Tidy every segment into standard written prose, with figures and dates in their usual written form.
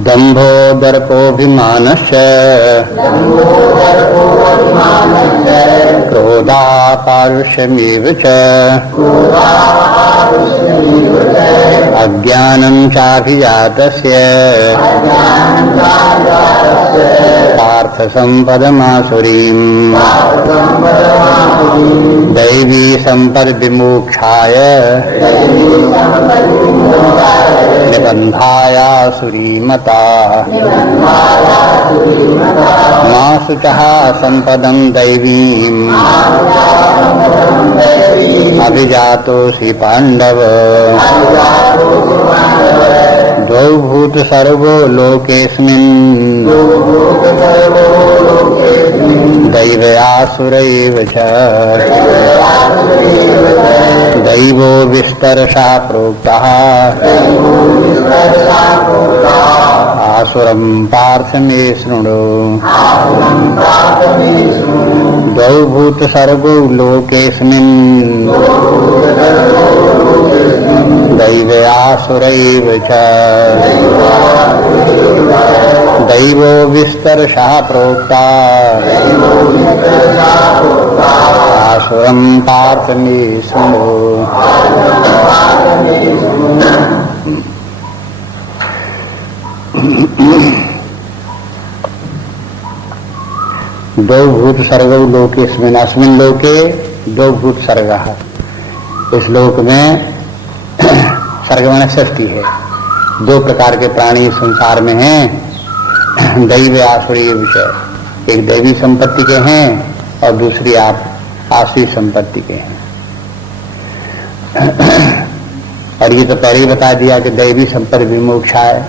दंभो दर्पोऽभिमानश्च क्रोधा पारुष्यमेव च अज्ञानं चाभिजातस्य पार्थ सम्पदमासुरीम् दैवी सम्पद्विमोक्षाय निबन्धायासुरीमता मा शुचः सम्पदं दैवीम् अभिजातोऽसि पाण्डव द्वौ भूत सर्वो लोकेऽस्मिन् दैवयासुरैव च दैवो विस्तरशा प्रोक्तः आसुरं पार्थ मे शृणु द्वौ भूत सर्गो लोकेऽस्मिन् दैवयासुरैव च दैवो विस्तरशः प्रोक्ता आसुरं पार्थ मे शृणु। दो भूत सर्गौ लोकेस्मिन् अस्मिन् लोके दो भूत सर्गः। इस लोक में सर्ग माने सृष्टि है। दो प्रकार के प्राणी संसार में हैं, दैव आसुरीय विषय। एक दैवी संपत्ति के हैं और दूसरी आप आसुरी संपत्ति के हैं। और ये तो पहले ही बता दिया कि दैवी संपत्ति विमोक्षा है।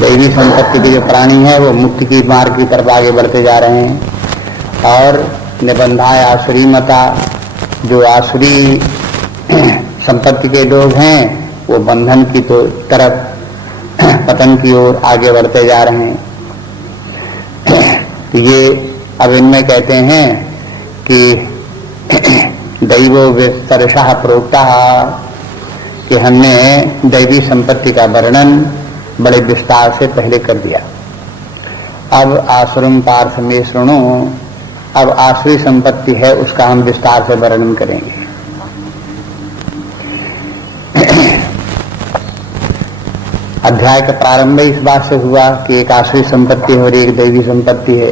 दैवी संपत्ति के जो प्राणी हैं वो मुक्ति की मार्ग की तरफ आगे बढ़ते जा रहे हैं। और निबंधाय आसुरी मता, जो आसुरी संपत्ति के लोग हैं वो बंधन की तो तरफ पतन की ओर आगे बढ़ते जा रहे हैं। तो ये अब इनमें कहते हैं कि दैवो विस्तरशः प्रोक्तः, कि हमने दैवी संपत्ति का वर्णन बड़े विस्तार से पहले कर दिया। अब आसुरम पार्थ में शृणु, अब आसुरी संपत्ति है उसका हम विस्तार से वर्णन करेंगे। अध्याय का प्रारंभ इस बात से हुआ कि एक आसुरी संपत्ति है और एक दैवी संपत्ति है।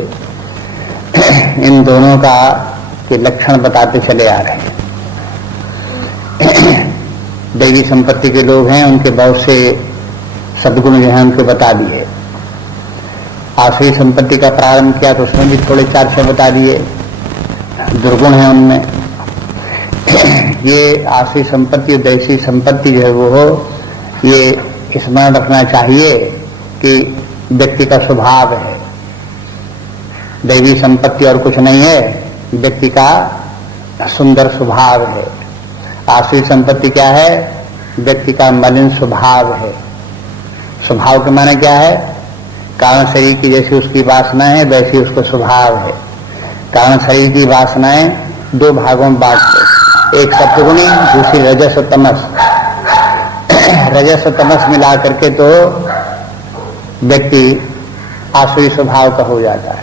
इन दोनों का के लक्षण बताते चले आ रहे हैं। दैवी संपत्ति के लोग हैं, उनके बहुत से सद्गुण जो हैं उनके बता दिए। आसुरी संपत्ति का प्रारंभ किया तो उसमें भी थोड़े चार छह बता दिए, दुर्गुण है उनमें। ये आसुरी संपत्ति और दैवी संपत्ति जो है वो हो, ये स्मरण रखना चाहिए कि व्यक्ति का स्वभाव है। दैवी संपत्ति और कुछ नहीं है, व्यक्ति का सुंदर स्वभाव है। आसुरी संपत्ति क्या है? व्यक्ति का मलिन स्वभाव है। स्वभाव के माने क्या है? कारण शरीर की जैसी उसकी वासना है वैसी उसका स्वभाव है। कारण शरीर की वासनाएं दो भागों में बांटते, एक सत्वगुणी, दूसरी रजस और तमस। रजस और तमस मिला करके तो व्यक्ति आसुरी स्वभाव का हो जाता है।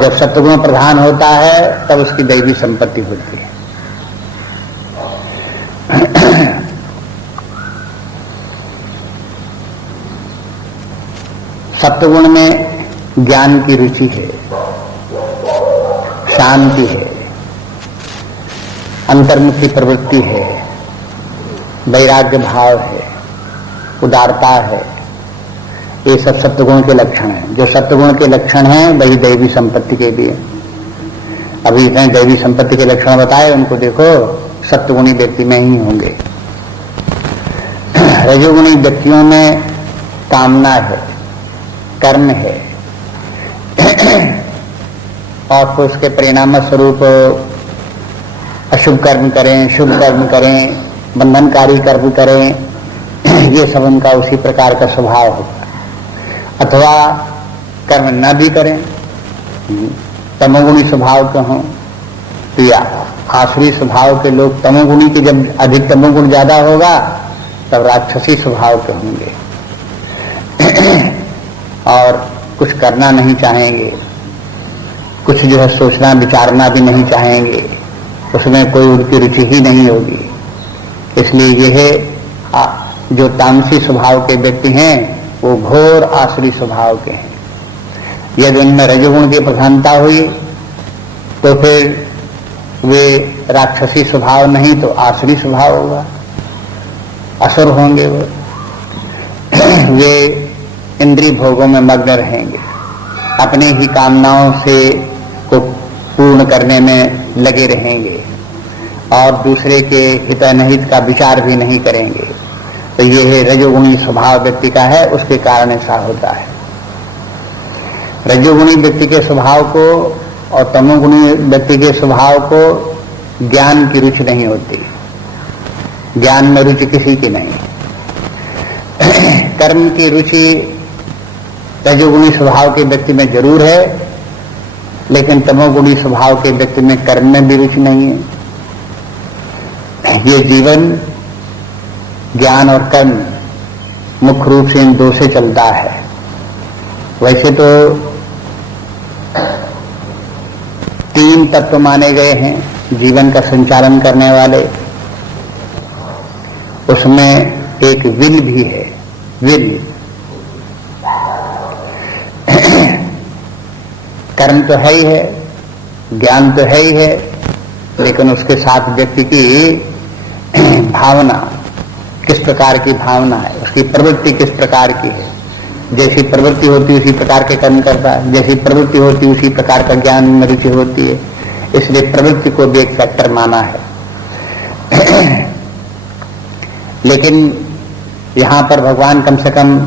जब सत्वगुण प्रधान होता है तब उसकी दैवी संपत्ति होती है। सत्वगुण में ज्ञान की रुचि है, शांति है, अंतर्मुखी प्रवृत्ति है, वैराग्य भाव है, उदारता है। ये सब सत्वगुण के लक्षण हैं। जो सत्वगुण के लक्षण हैं वही दैवी संपत्ति के लिए। अभी इतने दैवी संपत्ति के लक्षण बताए, उनको देखो सत्वगुणी व्यक्ति में ही होंगे। रजोगुणी व्यक्तियों में कामना है, कर्म है, और फिर उसके परिणाम स्वरूप अशुभ कर्म करें, शुभ कर्म करें, बंधनकारी कर्म करें, ये सब उनका उसी प्रकार का स्वभाव होगा। अथवा कर्म न भी करें, तमोगुणी स्वभाव के हों, तो या आसुरी स्वभाव के लोग, तमोगुणी के जब अधिक तमोगुण ज्यादा होगा तब राक्षसी स्वभाव के होंगे और कुछ करना नहीं चाहेंगे, कुछ जो है सोचना विचारना भी नहीं चाहेंगे, उसमें कोई उनकी रुचि ही नहीं होगी। इसलिए यह जो तामसी स्वभाव के व्यक्ति हैं वो घोर आसुरी स्वभाव के हैं। यदि उनमें रजोगुण की प्रधानता हुई तो फिर वे राक्षसी स्वभाव नहीं तो आसुरी स्वभाव होगा, असुर होंगे वे इंद्रिय भोगों में मग्न रहेंगे, अपने ही कामनाओं से को पूर्ण करने में लगे रहेंगे और दूसरे के हितानहित का विचार भी नहीं करेंगे। तो ये रजोगुणी स्वभाव व्यक्ति का है, उसके कारण ऐसा होता है। रजोगुणी व्यक्ति के स्वभाव को और तमोगुणी व्यक्ति के स्वभाव को ज्ञान की रुचि नहीं होती, ज्ञान में रुचि किसी की नहीं। कर्म की रुचि रजोगुणी स्वभाव के व्यक्ति में जरूर है, लेकिन तमोगुणी स्वभाव के व्यक्ति में कर्म में भी रुचि नहीं है। ये जीवन ज्ञान और कर्म मुख्य रूप से इन दो से चलता है। वैसे तो 3 तत्व माने गए हैं जीवन का संचालन करने वाले, उसमें एक विल भी है। विल कर्म तो है ही है, ज्ञान तो है ही है, लेकिन उसके साथ व्यक्ति की भावना किस प्रकार की भावना है, उसकी प्रवृत्ति किस प्रकार की है। जैसी प्रवृत्ति होती है उसी प्रकार के कर्म करता है, जैसी प्रवृत्ति होती है उसी प्रकार का ज्ञान में रुचि होती है। इसलिए प्रवृत्ति को भी एक फैक्टर माना है। लेकिन यहां पर भगवान कम से कम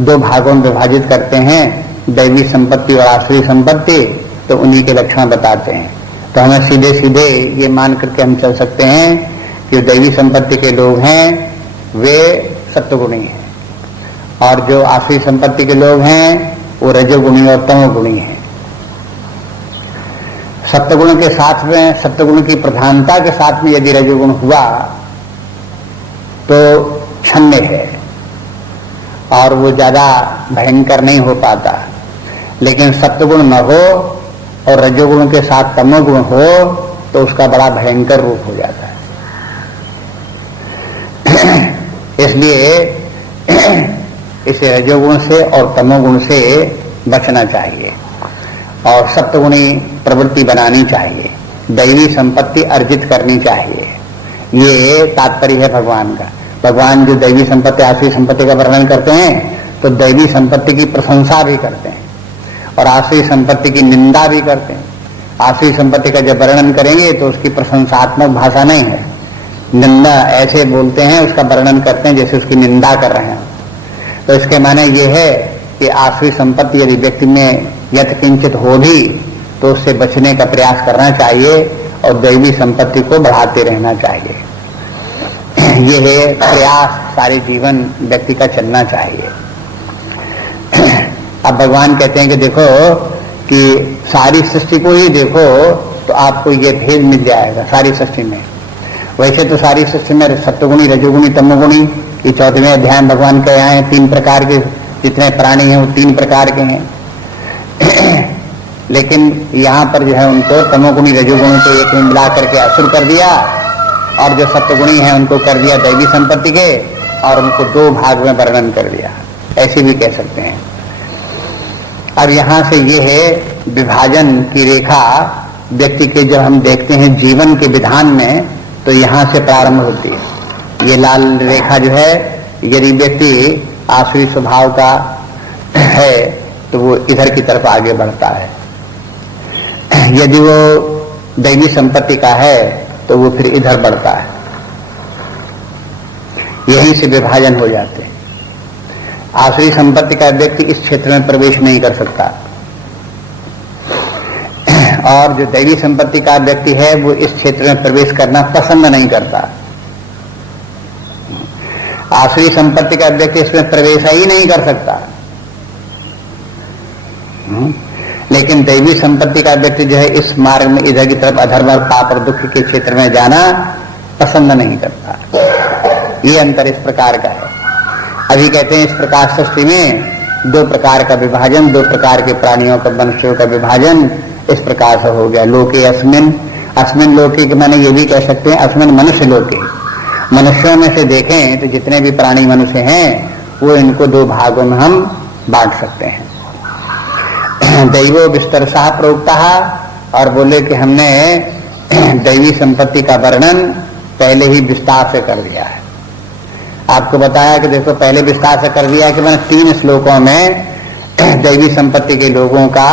2 भागों में विभाजित करते हैं, दैवी संपत्ति और आसुरी संपत्ति, तो उन्हीं के लक्षण बताते हैं। तो हमें सीधे सीधे ये मान करके हम चल सकते हैं कि दैवी संपत्ति के लोग हैं वे सत्वगुणी हैं, और जो आसुरी संपत्ति के लोग हैं वो रजोगुणी और तमोगुणी हैं। सत्वगुण के साथ में, सत्वगुण की प्रधानता के साथ में यदि रजोगुण हुआ तो क्षण्य है और वो ज्यादा भयंकर नहीं हो पाता। लेकिन सत्वगुण न हो और रजोगुण के साथ तमोगुण हो तो उसका बड़ा भयंकर रूप हो जाता है। इसलिए इसे रजोगुण से और तमोगुण से बचना चाहिए और सत्वगुणी प्रवृत्ति बनानी चाहिए, दैवी संपत्ति अर्जित करनी चाहिए। ये तात्पर्य है भगवान का। भगवान जो दैवी संपत्ति आसुरी संपत्ति का वर्णन करते हैं तो दैवी संपत्ति की प्रशंसा भी करते हैं और आसुरी संपत्ति की निंदा भी करते हैं। आसुरी संपत्ति का जब वर्णन करेंगे तो उसकी प्रशंसात्मक भाषा नहीं है, निंदा ऐसे बोलते हैं, उसका वर्णन करते हैं जैसे उसकी निंदा कर रहे हैं। तो इसके माने ये है कि आसुरी संपत्ति यदि व्यक्ति में यत्किंचित हो भी तो उससे बचने का प्रयास करना चाहिए और दैवी संपत्ति को बढ़ाते रहना चाहिए। ये है प्रयास, सारे जीवन व्यक्ति का चलना चाहिए। अब भगवान कहते हैं कि देखो कि सारी सृष्टि को ही देखो तो आपको ये भेद मिल जाएगा सारी सृष्टि में। वैसे तो सारी सृष्टि में सत्वगुणी, रजोगुणी, तमोगुणी, ये 14वें अध्याय भगवान कहे हैं 3 प्रकार के जितने प्राणी हैं वो 3 प्रकार के हैं। लेकिन यहाँ पर जो है उनको तमोगुणी, रजोगुणी को एक में मिला करके असुर कर दिया और जो सत्वगुणी हैं उनको कर दिया दैवी संपत्ति के, और उनको 2 भाग में वर्णन कर दिया, ऐसे भी कह सकते हैं। अब यहाँ से ये है विभाजन की रेखा व्यक्ति के जब हम देखते हैं जीवन के विधान में तो यहाँ से प्रारंभ होती है। ये लाल रेखा जो है, यदि व्यक्ति आसुरी स्वभाव का है तो वो इधर की तरफ आगे बढ़ता है, यदि वो दैवी संपत्ति का है तो वो फिर इधर बढ़ता है। यहीं से विभाजन हो जाते हैं। आसुरी संपत्ति का व्यक्ति इस क्षेत्र में प्रवेश नहीं कर सकता और जो दैवी संपत्ति का व्यक्ति है वो इस क्षेत्र में प्रवेश करना पसंद नहीं करता। आसुरी संपत्ति का व्यक्ति इसमें प्रवेश ही नहीं कर सकता, लेकिन दैवी संपत्ति का व्यक्ति जो है इस मार्ग में इधर की तरफ अधर्म और पाप और दुख के क्षेत्र में जाना पसंद नहीं करता। ये अंतर इस प्रकार का है। अभी कहते हैं इस प्रकार सृष्टि में दो प्रकार का विभाजन, दो प्रकार के प्राणियों का, मनुष्यों का विभाजन इस प्रकार से हो गया। लोके अस्मिन, अस्मिन लोके के माने ये भी कह सकते हैं अस्मिन मनुष्य लोके। मनुष्यों में से देखें तो जितने भी प्राणी मनुष्य हैं वो इनको दो भागों में हम बांट सकते हैं। दैवो विस्तरसा प्रोक्ता, और बोले कि हमने दैवी संपत्ति का वर्णन पहले ही विस्तार से कर दिया है। आपको बताया कि देखो पहले विस्तार से कर दिया कि मैंने 3 श्लोकों में दैवी संपत्ति के लोगों का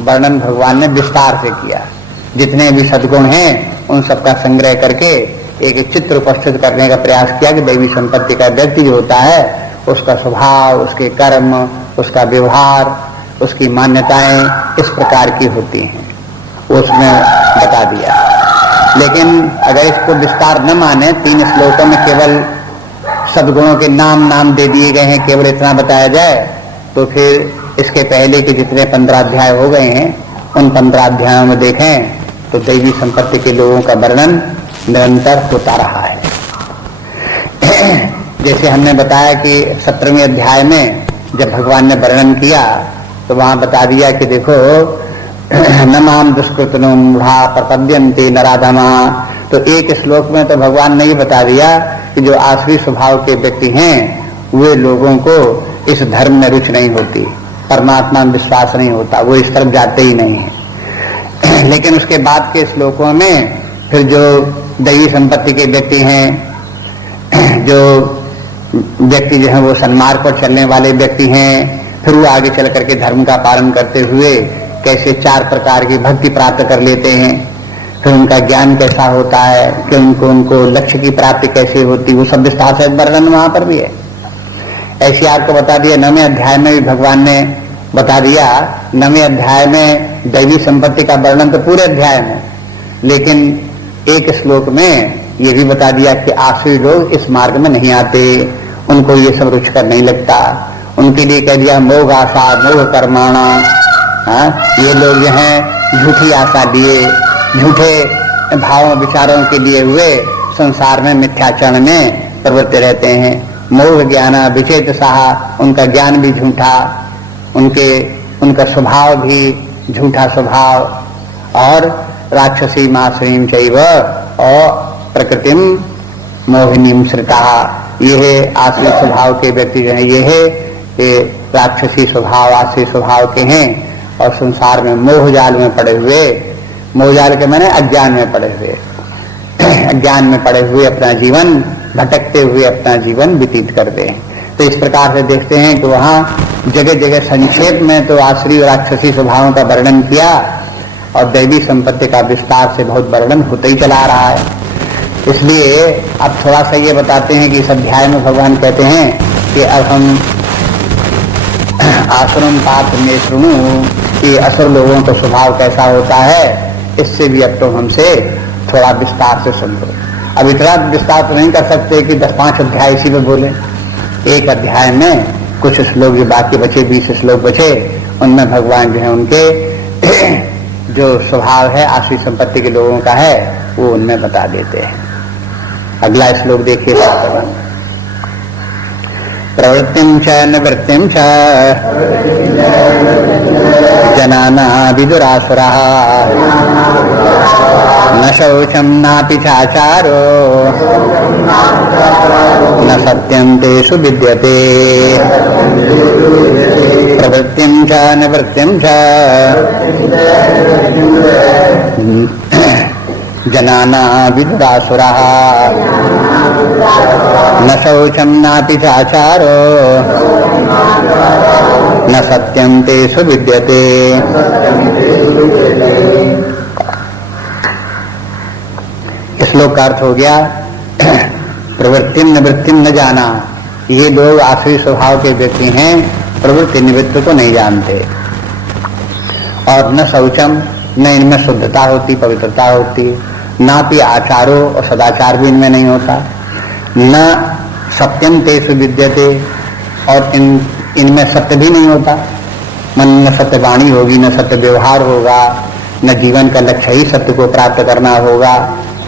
वर्णन भगवान ने विस्तार से किया। जितने भी सद्गुण हैं उन सबका संग्रह करके एक चित्र उपस्थित करने का प्रयास किया कि दैवी संपत्ति का व्यक्ति जो होता है उसका स्वभाव, उसके कर्म, उसका व्यवहार, उसकी मान्यताएं इस प्रकार की होती हैं, उसमें बता दिया। लेकिन अगर इसको विस्तार न माने, 3 श्लोकों में केवल सद्गुणों के नाम दे दिए गए हैं, केवल इतना बताया जाए, तो फिर इसके पहले के जितने 15 अध्याय हो गए हैं उन 15 अध्यायों में देखें तो दैवी संपत्ति के लोगों का वर्णन निरंतर होता रहा है। जैसे हमने बताया कि 17वें अध्याय में जब भगवान ने वर्णन किया तो वहां बता दिया कि देखो न माम दुष्कृतनो मूढ़ा प्रपद्यन्ते नराधमा। तो एक श्लोक में तो भगवान ने ये बता दिया कि जो आसुरी स्वभाव के व्यक्ति हैं वे लोगों को इस धर्म में रुचि नहीं होती, परमात्मा में विश्वास नहीं होता, वो इस तरफ जाते ही नहीं है। लेकिन उसके बाद के श्लोकों में फिर जो दैवी संपत्ति के व्यक्ति हैं, जो व्यक्ति जो है वो सन्मार्ग पर चलने वाले व्यक्ति हैं, फिर वो आगे चल करके धर्म का पालन करते हुए कैसे 4 प्रकार की भक्ति प्राप्त कर लेते हैं, फिर उनका ज्ञान कैसा होता है, कि उनको लक्ष्य की प्राप्ति कैसे होती, वो सब विस्तार से वर्णन वहां पर भी है। ऐसे आपको बता दिया 9वें अध्याय में भी भगवान ने बता दिया। 9वें अध्याय में दैवी संपत्ति का वर्णन तो पूरे अध्याय में, लेकिन एक श्लोक में ये भी बता दिया कि आसुरी लोग इस मार्ग में नहीं आते, उनको ये सब रुचिकर नहीं लगता, उनके लिए कह दिया मोह आशा मोह कर्माणा। ये लोग जो हैं झूठी आशा लिए, झूठे भावों विचारों के लिए हुए संसार में मिथ्याचरण में प्रवृत्त रहते हैं। मोह ज्ञान विचेत साहा, उनका ज्ञान भी झूठा, उनका स्वभाव भी झूठा स्वभाव, और राक्षसी माश्रीम चैव और प्रकृतिम मोहिनीम श्रिता। ये है आश्रित स्वभाव के व्यक्ति जो है, ये राक्षसी स्वभाव आश्रित स्वभाव के हैं और संसार में मोह जाल में पड़े हुए, मोह जाल के माने अज्ञान में पड़े हुए, अज्ञान में पड़े हुए अपना जीवन भटकते हुए अपना जीवन व्यतीत करते हैं। तो इस प्रकार से देखते हैं कि वहाँ जगह जगह संक्षेप में तो आश्री और राक्षसी स्वभावों का वर्णन किया और दैवी संपत्ति का विस्तार से बहुत वर्णन होता ही चला रहा है। इसलिए अब थोड़ा सा ये बताते हैं कि इस अध्याय में भगवान कहते हैं कि अब हम आसुरम पाप में सुनू कि असुर लोगों का स्वभाव कैसा होता है, इससे भी अब तो हमसे थोड़ा विस्तार से सुन लो। अब इतना विस्तार तो नहीं कर सकते कि 10-5 अध्याय इसी में बोले। एक अध्याय में कुछ श्लोक जो बाकी बचे, 20 श्लोक बचे, उनमें भगवान जो है उनके जो स्वभाव है आश्रित संपत्ति के लोगों का है वो उनमें बता देते हैं। अगला श्लोक देखिए, प्रवृत्तिं च निवृत्तिं च जनाना विदुरासुरः न शौचं नापि चाचारो न सत्यं तेषु विद्यते। प्रवृत्तिं च निवृत्तिं च जनाना विदुरासुरः न शौचं नापि चाचारो न सत्यं तेषु विद्यते। श्लोक का अर्थ हो गया प्रवृत्तिम निवृत्तिम न जाना। ये लोग आसुरी स्वभाव के व्यक्ति हैं, प्रवृत्ति निवृत्ति को नहीं जानते, और न शौचम, न इनमें शुद्धता होती, पवित्रता होती, ना भी आचारो और सदाचार भी इनमें नहीं होता, न सत्यम तेषु विद्यते, और इनमें सत्य भी नहीं होता। मन न सत्य वाणी होगी, न सत्य व्यवहार होगा, न जीवन का लक्ष्य ही सत्य को प्राप्त करना होगा।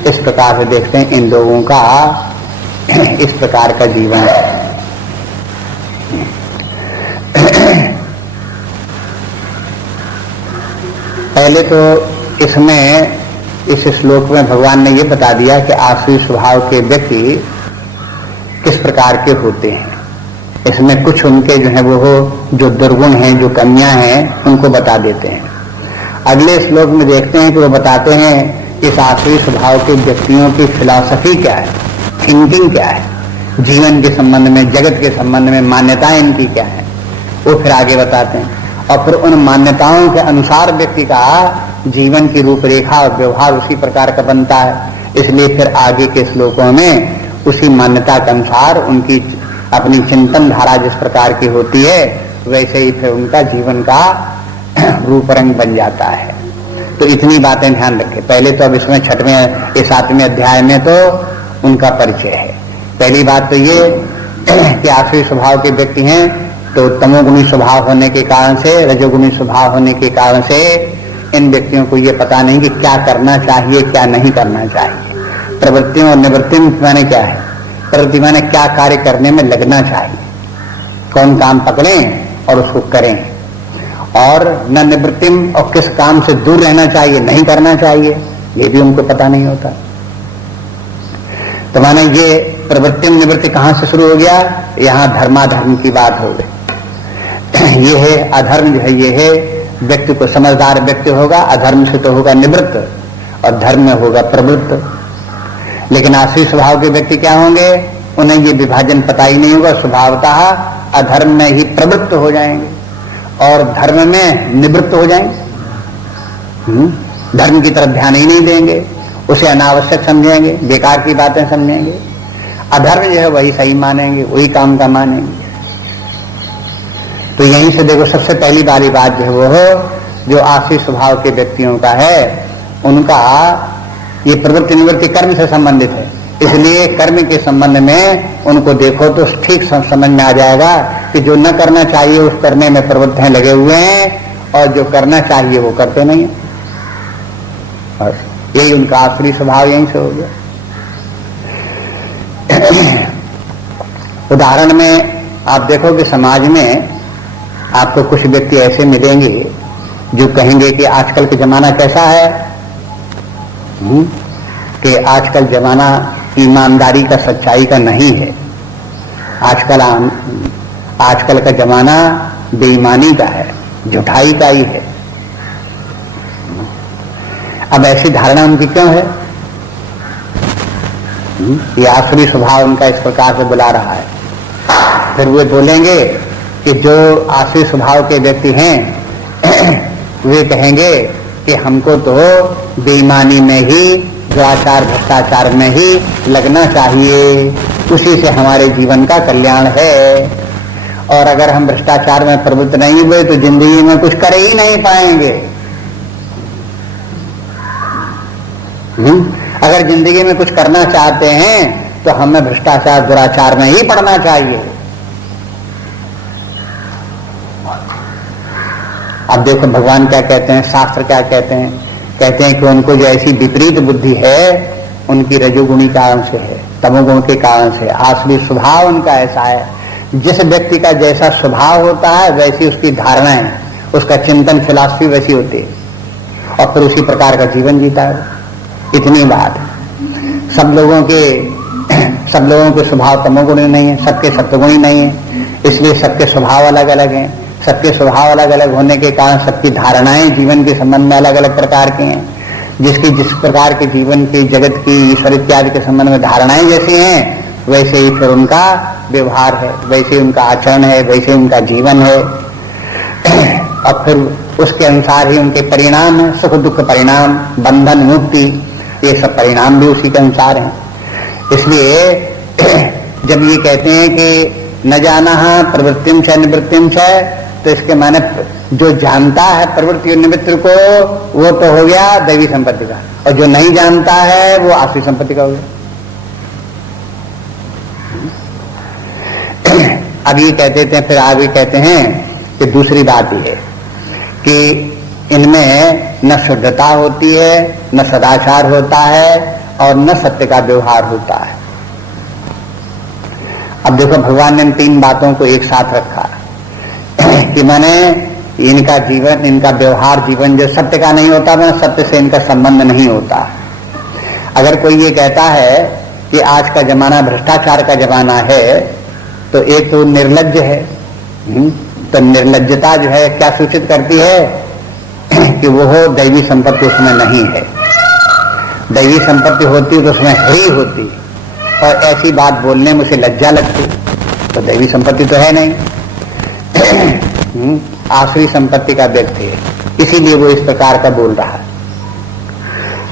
इस प्रकार से देखते हैं इन लोगों का इस प्रकार का जीवन है। पहले तो इसमें इस श्लोक में भगवान ने ये बता दिया कि आसुरी स्वभाव के व्यक्ति किस प्रकार के होते हैं। इसमें कुछ उनके जो है वो जो दुर्गुण हैं, जो कमियां हैं, उनको बता देते हैं। अगले श्लोक में देखते हैं कि वो बताते हैं इस आसुरी स्वभाव के व्यक्तियों की फिलॉसफी क्या है, थिंकिंग क्या है, जीवन के संबंध में, जगत के संबंध में मान्यताएं इनकी क्या है, वो फिर आगे बताते हैं। और फिर उन मान्यताओं के अनुसार व्यक्ति का जीवन की रूपरेखा और व्यवहार उसी प्रकार का बनता है। इसलिए फिर आगे के श्लोकों में उसी मान्यता के अनुसार उनकी अपनी चिंतन धारा जिस प्रकार की होती है वैसे ही फिर उनका जीवन का रूप रंग बन जाता है। तो इतनी बातें ध्यान रखें। पहले तो अब इसमें 7वें अध्याय में तो उनका परिचय है। पहली बात तो ये कि आसुरी स्वभाव के व्यक्ति हैं तो तमोगुणी स्वभाव होने के कारण से, रजोगुणी स्वभाव होने के कारण से इन व्यक्तियों को ये पता नहीं कि क्या करना चाहिए, क्या नहीं करना चाहिए। प्रवृत्तियों और निवृत्ति माने क्या है? प्रवृत्ति माने क्या कार्य करने में लगना चाहिए, कौन काम पकड़ें और उसको करें, और न निवृत्तिम और किस काम से दूर रहना चाहिए, नहीं करना चाहिए, ये भी उनको पता नहीं होता। तो माने ये प्रवृत्ति निवृत्ति कहां से शुरू हो गया? यहाँ धर्माधर्म की बात हो गई। ये है अधर्म, जो है ये है व्यक्ति को, समझदार व्यक्ति होगा अधर्म से तो होगा निवृत्त और धर्म में होगा प्रवृत्त। लेकिन आसुरी स्वभाव के व्यक्ति क्या होंगे? उन्हें ये विभाजन पता ही नहीं होगा, स्वभावतः अधर्म में ही प्रवृत्त हो जाएंगे और धर्म में निवृत्त हो जाएंगे। धर्म की तरफ ध्यान ही नहीं देंगे, उसे अनावश्यक समझेंगे, बेकार की बातें समझेंगे। अधर्म जो है वही सही मानेंगे, वही काम का मानेंगे। तो यहीं से देखो सबसे पहली वाली बात जो है वो जो आसुरी स्वभाव के व्यक्तियों का है, उनका ये प्रवृत्ति निवृत्ति कर्म से संबंधित है। इसलिए कर्म के संबंध में उनको देखो तो ठीक समझ में आ जाएगा कि जो न करना चाहिए उस करने में प्रवृत्त हैं, लगे हुए हैं, और जो करना चाहिए वो करते नहीं। बस यही उनका आसुरी स्वभाव यहीं से हो गया। उदाहरण में आप देखो कि समाज में आपको कुछ व्यक्ति ऐसे मिलेंगे जो कहेंगे कि आजकल का जमाना कैसा है, कि आजकल जमाना ईमानदारी का, सच्चाई का नहीं है। आजकल का जमाना बेईमानी का है, झूठाई का ही है। अब ऐसी धारणा उनकी क्यों है? ये आसुरी स्वभाव उनका इस प्रकार से बुला रहा है। फिर वे बोलेंगे कि जो आसुरी स्वभाव के व्यक्ति हैं वे कहेंगे कि हमको तो बेईमानी में ही, दुराचार भ्रष्टाचार में ही लगना चाहिए, उसी से हमारे जीवन का कल्याण है। और अगर हम भ्रष्टाचार में प्रवृत्त नहीं हुए तो जिंदगी में कुछ कर ही नहीं पाएंगे। अगर जिंदगी में कुछ करना चाहते हैं तो हमें भ्रष्टाचार दुराचार में ही पड़ना चाहिए। अब देखो भगवान क्या कहते हैं, शास्त्र क्या कहते हैं? कहते हैं कि उनको जो ऐसी विपरीत बुद्धि है उनकी रजोगुणी कारण से है, तमोगुण के कारण से। आसुरी स्वभाव उनका ऐसा है, जिस व्यक्ति का जैसा स्वभाव होता है वैसी उसकी धारणाएं, उसका चिंतन, फिलॉसफी वैसी होती है और फिर उसी प्रकार का जीवन जीता है। इतनी बात। सब लोगों के स्वभाव तमोगुणी नहीं है, सबके सत्वगुणी नहीं है। इसलिए सबके स्वभाव अलग अलग हैं। सबके स्वभाव अलग अलग होने के कारण सबकी धारणाएं जीवन के संबंध में अलग अलग प्रकार की हैं। जिसकी जिस प्रकार के जीवन की, जगत की, ईश्वर इत्यादि के संबंध में धारणाएं जैसी हैं वैसे ही फिर उनका व्यवहार है, वैसे ही उनका आचरण है, वैसे ही उनका जीवन है। और फिर उसके अनुसार ही उनके परिणाम है, सुख दुख परिणाम, बंधन मुक्ति, ये सब परिणाम भी उसी के अनुसार हैं। इसलिए जब ये कहते हैं कि न जाना प्रवृत्तिम च निवृत्तिम च, तो इसके माने जो जानता है प्रवृत्ति और निवृत्ति को वो तो हो गया दैवी संपत्ति का, और जो नहीं जानता है वो आसुरी संपत्ति का हो गया। अब ये कहते थे, फिर आगे कहते हैं कि दूसरी बात ये है कि इनमें न शुद्धता होती है, न सदाचार होता है और न सत्य का व्यवहार होता है। अब देखो भगवान ने इन तीन बातों को एक साथ रखा कि माने इनका जीवन, इनका व्यवहार जीवन जो सत्य का नहीं होता, मैंने सत्य से इनका संबंध नहीं होता। अगर कोई ये कहता है कि आज का जमाना भ्रष्टाचार का जमाना है, तो एक तो निर्लज्ज है। तो निर्लज्जता जो है क्या सूचित करती है कि वो दैवी संपत्ति उसमें नहीं है। दैवी संपत्ति होती तो उसमें ही होती, और ऐसी बात बोलने में उसे लज्जा लगती, तो दैवी संपत्ति तो है नहीं, आसुरी संपत्ति का व्यक्ति है, इसीलिए वो इस प्रकार का बोल रहा है।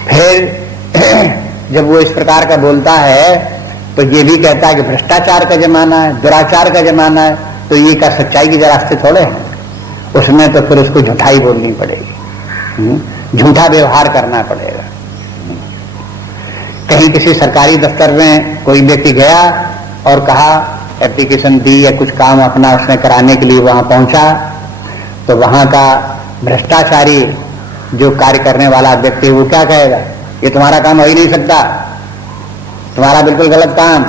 फिर जब वो इस प्रकार का बोलता है तो ये भी कहता है कि भ्रष्टाचार का जमाना है, दुराचार का जमाना है, तो ये क्या सच्चाई के रास्ते थोड़े हैं? उसमें तो फिर उसको झूठाई बोलनी पड़ेगी, झूठा व्यवहार करना पड़ेगा। कहीं किसी सरकारी दफ्तर में कोई व्यक्ति गया और कहा, एप्लीकेशन दी या कुछ काम अपना उसने कराने के लिए वहां पहुंचा, तो वहां का भ्रष्टाचारी जो कार्य करने वाला व्यक्ति वो क्या कहेगा, ये तुम्हारा काम हो ही नहीं सकता, तुम्हारा बिल्कुल गलत काम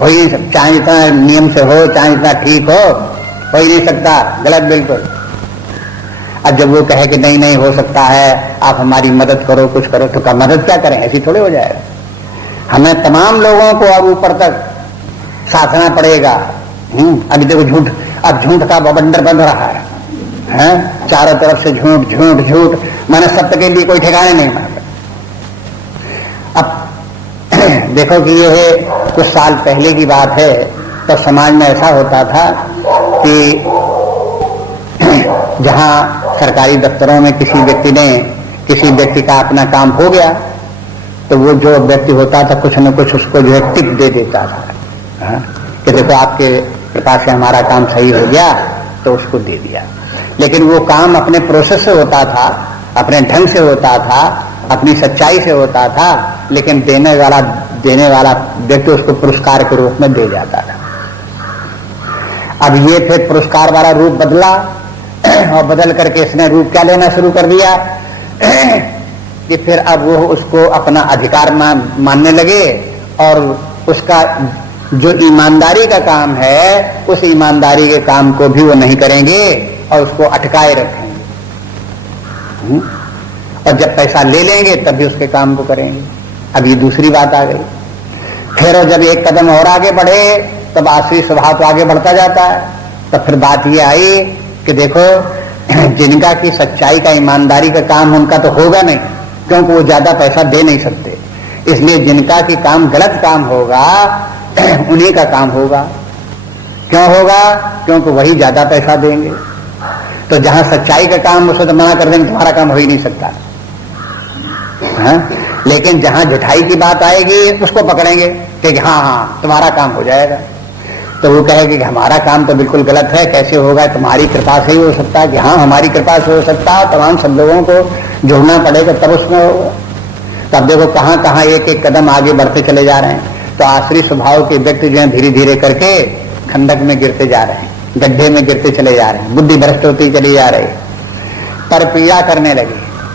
हो ही नहीं सकता, चाहे जितना नियम से हो, चाहे जितना ठीक हो ही नहीं सकता, गलत बिल्कुल। अब जब वो कहे कि नहीं नहीं हो सकता है, आप हमारी मदद करो, कुछ करो, तो क्या मदद क्या करें? ऐसी थोड़े हो जाएगा। हमें तमाम लोगों को अब ऊपर तक साधना पड़ेगा। अभी देखो झूठ, अब झूठ का बवंडर बन रहा है, चारों तरफ से झूठ झूठ झूठ, मैंने सत्य के लिए कोई ठिकाने नहीं माना। अब देखो कि ये कुछ साल पहले की बात है, तो समाज में ऐसा होता था कि जहां सरकारी दफ्तरों में किसी व्यक्ति का अपना काम हो गया, तो वो जो व्यक्ति होता था कुछ न कुछ उसको जो है टिप दे देता था, कि देखो आपके कृपा से हमारा काम सही हो गया, तो उसको दे दिया। लेकिन वो काम अपने प्रोसेस से होता था, अपने ढंग से होता था, अपनी सच्चाई से होता था, लेकिन देने वाला व्यक्ति उसको पुरस्कार के रूप में दे जाता था। अब ये फिर पुरस्कार वाला रूप बदला, और बदल करके इसने रूप क्या लेना शुरू कर दिया कि फिर अब वो उसको अपना अधिकार मानने लगे, और उसका जो ईमानदारी का काम है, उस ईमानदारी के काम को भी वो नहीं करेंगे और उसको अटकाए रखेंगे, और जब पैसा ले लेंगे तब भी उसके काम को करेंगे। अब ये दूसरी बात आ गई। फिर जब एक कदम और आगे बढ़े, तब आसुरी स्वभाव तो आगे बढ़ता जाता है। तब फिर बात ये आई कि देखो, जिनका की सच्चाई का, ईमानदारी का काम उनका तो होगा नहीं, क्योंकि वो ज्यादा पैसा दे नहीं सकते, इसलिए जिनका की काम गलत काम होगा उन्हीं का काम होगा। क्यों होगा? क्योंकि वही ज्यादा पैसा देंगे। तो जहां सच्चाई का काम, उसे तो मना कर देंगे, तुम्हारा काम हो ही नहीं सकता। लेकिन जहां झूठाई की बात आएगी, उसको पकड़ेंगे कि हाँ तुम्हारा काम हो जाएगा। तो वो कहेगी कि हमारा काम तो बिल्कुल गलत है, कैसे होगा, तुम्हारी कृपा से ही हो सकता है। कि हाँ हमारी कृपा से हो सकता है, तमाम सब लोगों को जोड़ना पड़ेगा तब उसमें होगा। तब देखो कहाँ कहाँ एक एक कदम आगे बढ़ते चले जा रहे हैं। तो आसुरी स्वभाव के व्यक्ति जो है धीरे धीरे करके खंडक में गिरते जा रहे हैं, गड्ढे में गिरते चले जा रहे हैं, बुद्धि भ्रष्ट होती चली जा रही, पर पीड़ा करने लगे,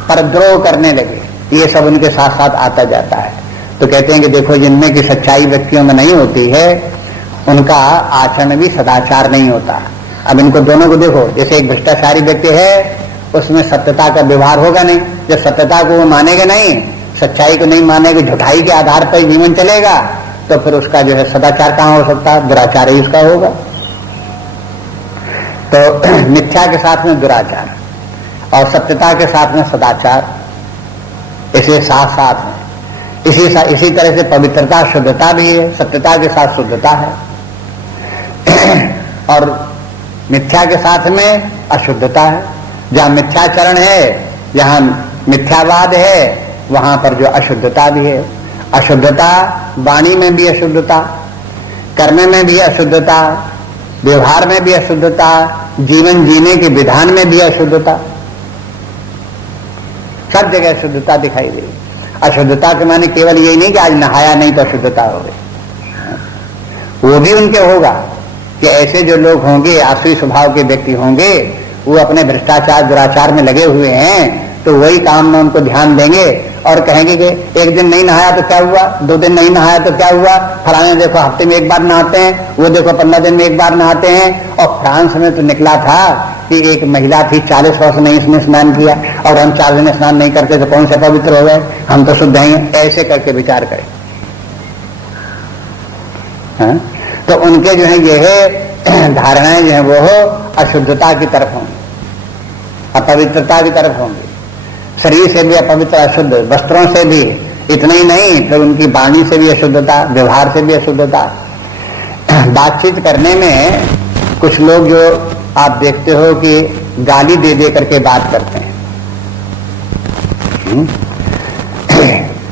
परद्रोह करने लगे, ये सब उनके साथ साथ आता जाता है। तो कहते हैं कि देखो, जिनमें की सच्चाई व्यक्तियों में नहीं होती है, उनका आचरण भी सदाचार नहीं होता। अब इनको दोनों को देखो, जैसे एक भ्रष्टाचारी व्यक्ति है, उसमें सत्यता का व्यवहार होगा नहीं। जब सत्यता को वो मानेगा नहीं, सच्चाई को नहीं मानेगा, झूठाई के आधार पर जीवन चलेगा, तो फिर उसका जो है सदाचार कहाँ हो सकता है? दुराचार ही उसका होगा। तो मिथ्या के साथ में दुराचार और सत्यता के साथ में सदाचार, इसे साथ साथ में इसी तरह से पवित्रता शुद्धता भी है, सत्यता के साथ शुद्धता है, और मिथ्या के साथ में अशुद्धता है। जहां मिथ्याचरण है, जहां मिथ्यावाद है, वहां पर जो अशुद्धता भी है। अशुद्धता वाणी में भी अशुद्धता, कर्म में भी अशुद्धता, व्यवहार में भी अशुद्धता, जीवन जीने के विधान में भी अशुद्धता, सब जगह अशुद्धता दिखाई दे। अशुद्धता के माने केवल यही नहीं कि आज नहाया नहीं तो अशुद्धता हो गई, वो भी उनके होगा कि ऐसे जो लोग होंगे, आसुरी स्वभाव के व्यक्ति होंगे, वो अपने भ्रष्टाचार दुराचार में लगे हुए हैं, तो वही काम में उनको ध्यान देंगे और कहेंगे कि एक दिन नहीं नहाया तो क्या हुआ, 2 दिन नहीं नहाया तो क्या हुआ, फलाने देखो हफ्ते में 1 बार नहाते हैं, वो देखो 15 दिन में 1 बार नहाते हैं। और फ्रांस में तो निकला था कि एक महिला थी 40 वर्ष नहीं इसने स्नान किया, और हम 4 दिन स्नान नहीं करते तो कौन से पवित्र हो गए, हम तो शुद्ध हैं। ऐसे करके विचार करें। हाँ? तो उनके जो है ये धारणाएं जो है वो अशुद्धता की तरफ होंगी, अपवित्रता की तरफ होंगी। शरीर से भी अपवित्र अशुद्ध, वस्त्रों से भी, इतना ही नहीं फिर उनकी वाणी से भी अशुद्धता, व्यवहार से भी अशुद्धता। बातचीत करने में कुछ लोग जो आप देखते हो कि गाली दे दे करके बात करते हैं।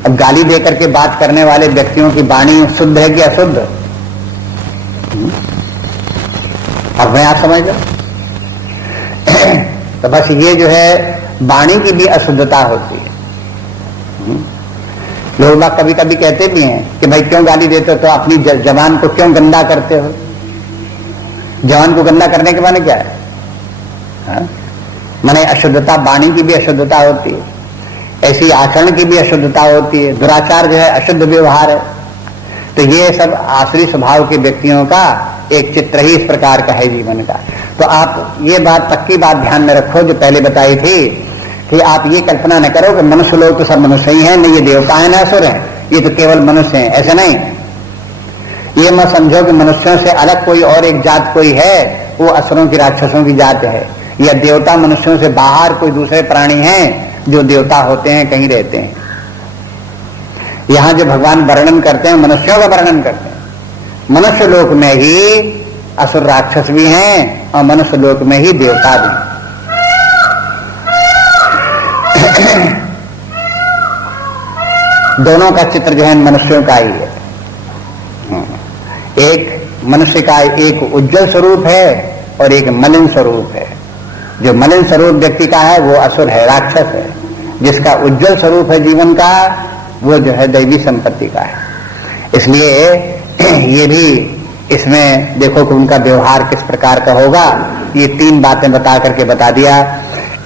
अब गाली दे करके बात करने वाले व्यक्तियों की वाणी शुद्ध है कि अशुद्ध? अब मैं आप समझ लो। तो बस ये जो है वाणी की भी अशुद्धता होती है। लोग बात कभी कभी कहते भी हैं कि भाई क्यों गाली देते हो, तो अपनी जबान को क्यों गंदा करते हो। जबान को गंदा करने के माने क्या है? हाँ? माने अशुद्धता, वाणी की भी अशुद्धता होती है, ऐसी आचरण की भी अशुद्धता होती है। दुराचार जो है अशुद्ध व्यवहार है। तो ये सब आसुरी स्वभाव के व्यक्तियों का एक चित्र ही इस प्रकार का है जीवन का। तो आप ये बात, पक्की बात ध्यान में रखो जो पहले बताई थी कि आप ये कल्पना न करो कि मनुष्य लोग तो सब मनुष्य ही हैं, न ये देवता है न असुर हैं, ये तो केवल मनुष्य हैं। ऐसे नहीं, ये मत समझो कि मनुष्यों से अलग कोई और एक जात कोई है, वो असुरों की, राक्षसों की जात है, या देवता मनुष्यों से बाहर कोई दूसरे प्राणी हैं जो देवता होते हैं, कहीं रहते हैं। यहां जो भगवान वर्णन करते हैं मनुष्यों का वर्णन करते हैं। मनुष्य लोक में ही असुर राक्षस भी हैं और मनुष्य लोक में ही देवता भी। दोनों का चित्र जो है मनुष्यों का ही है। एक मनुष्य का एक उज्जवल स्वरूप है और एक मलिन स्वरूप है। जो मलिन स्वरूप व्यक्ति का है वो असुर है, राक्षस है। जिसका उज्जवल स्वरूप है जीवन का, वो जो है दैवी संपत्ति का है। इसलिए ये भी इसमें देखो कि उनका व्यवहार किस प्रकार का होगा। ये 3 बातें बता करके बता दिया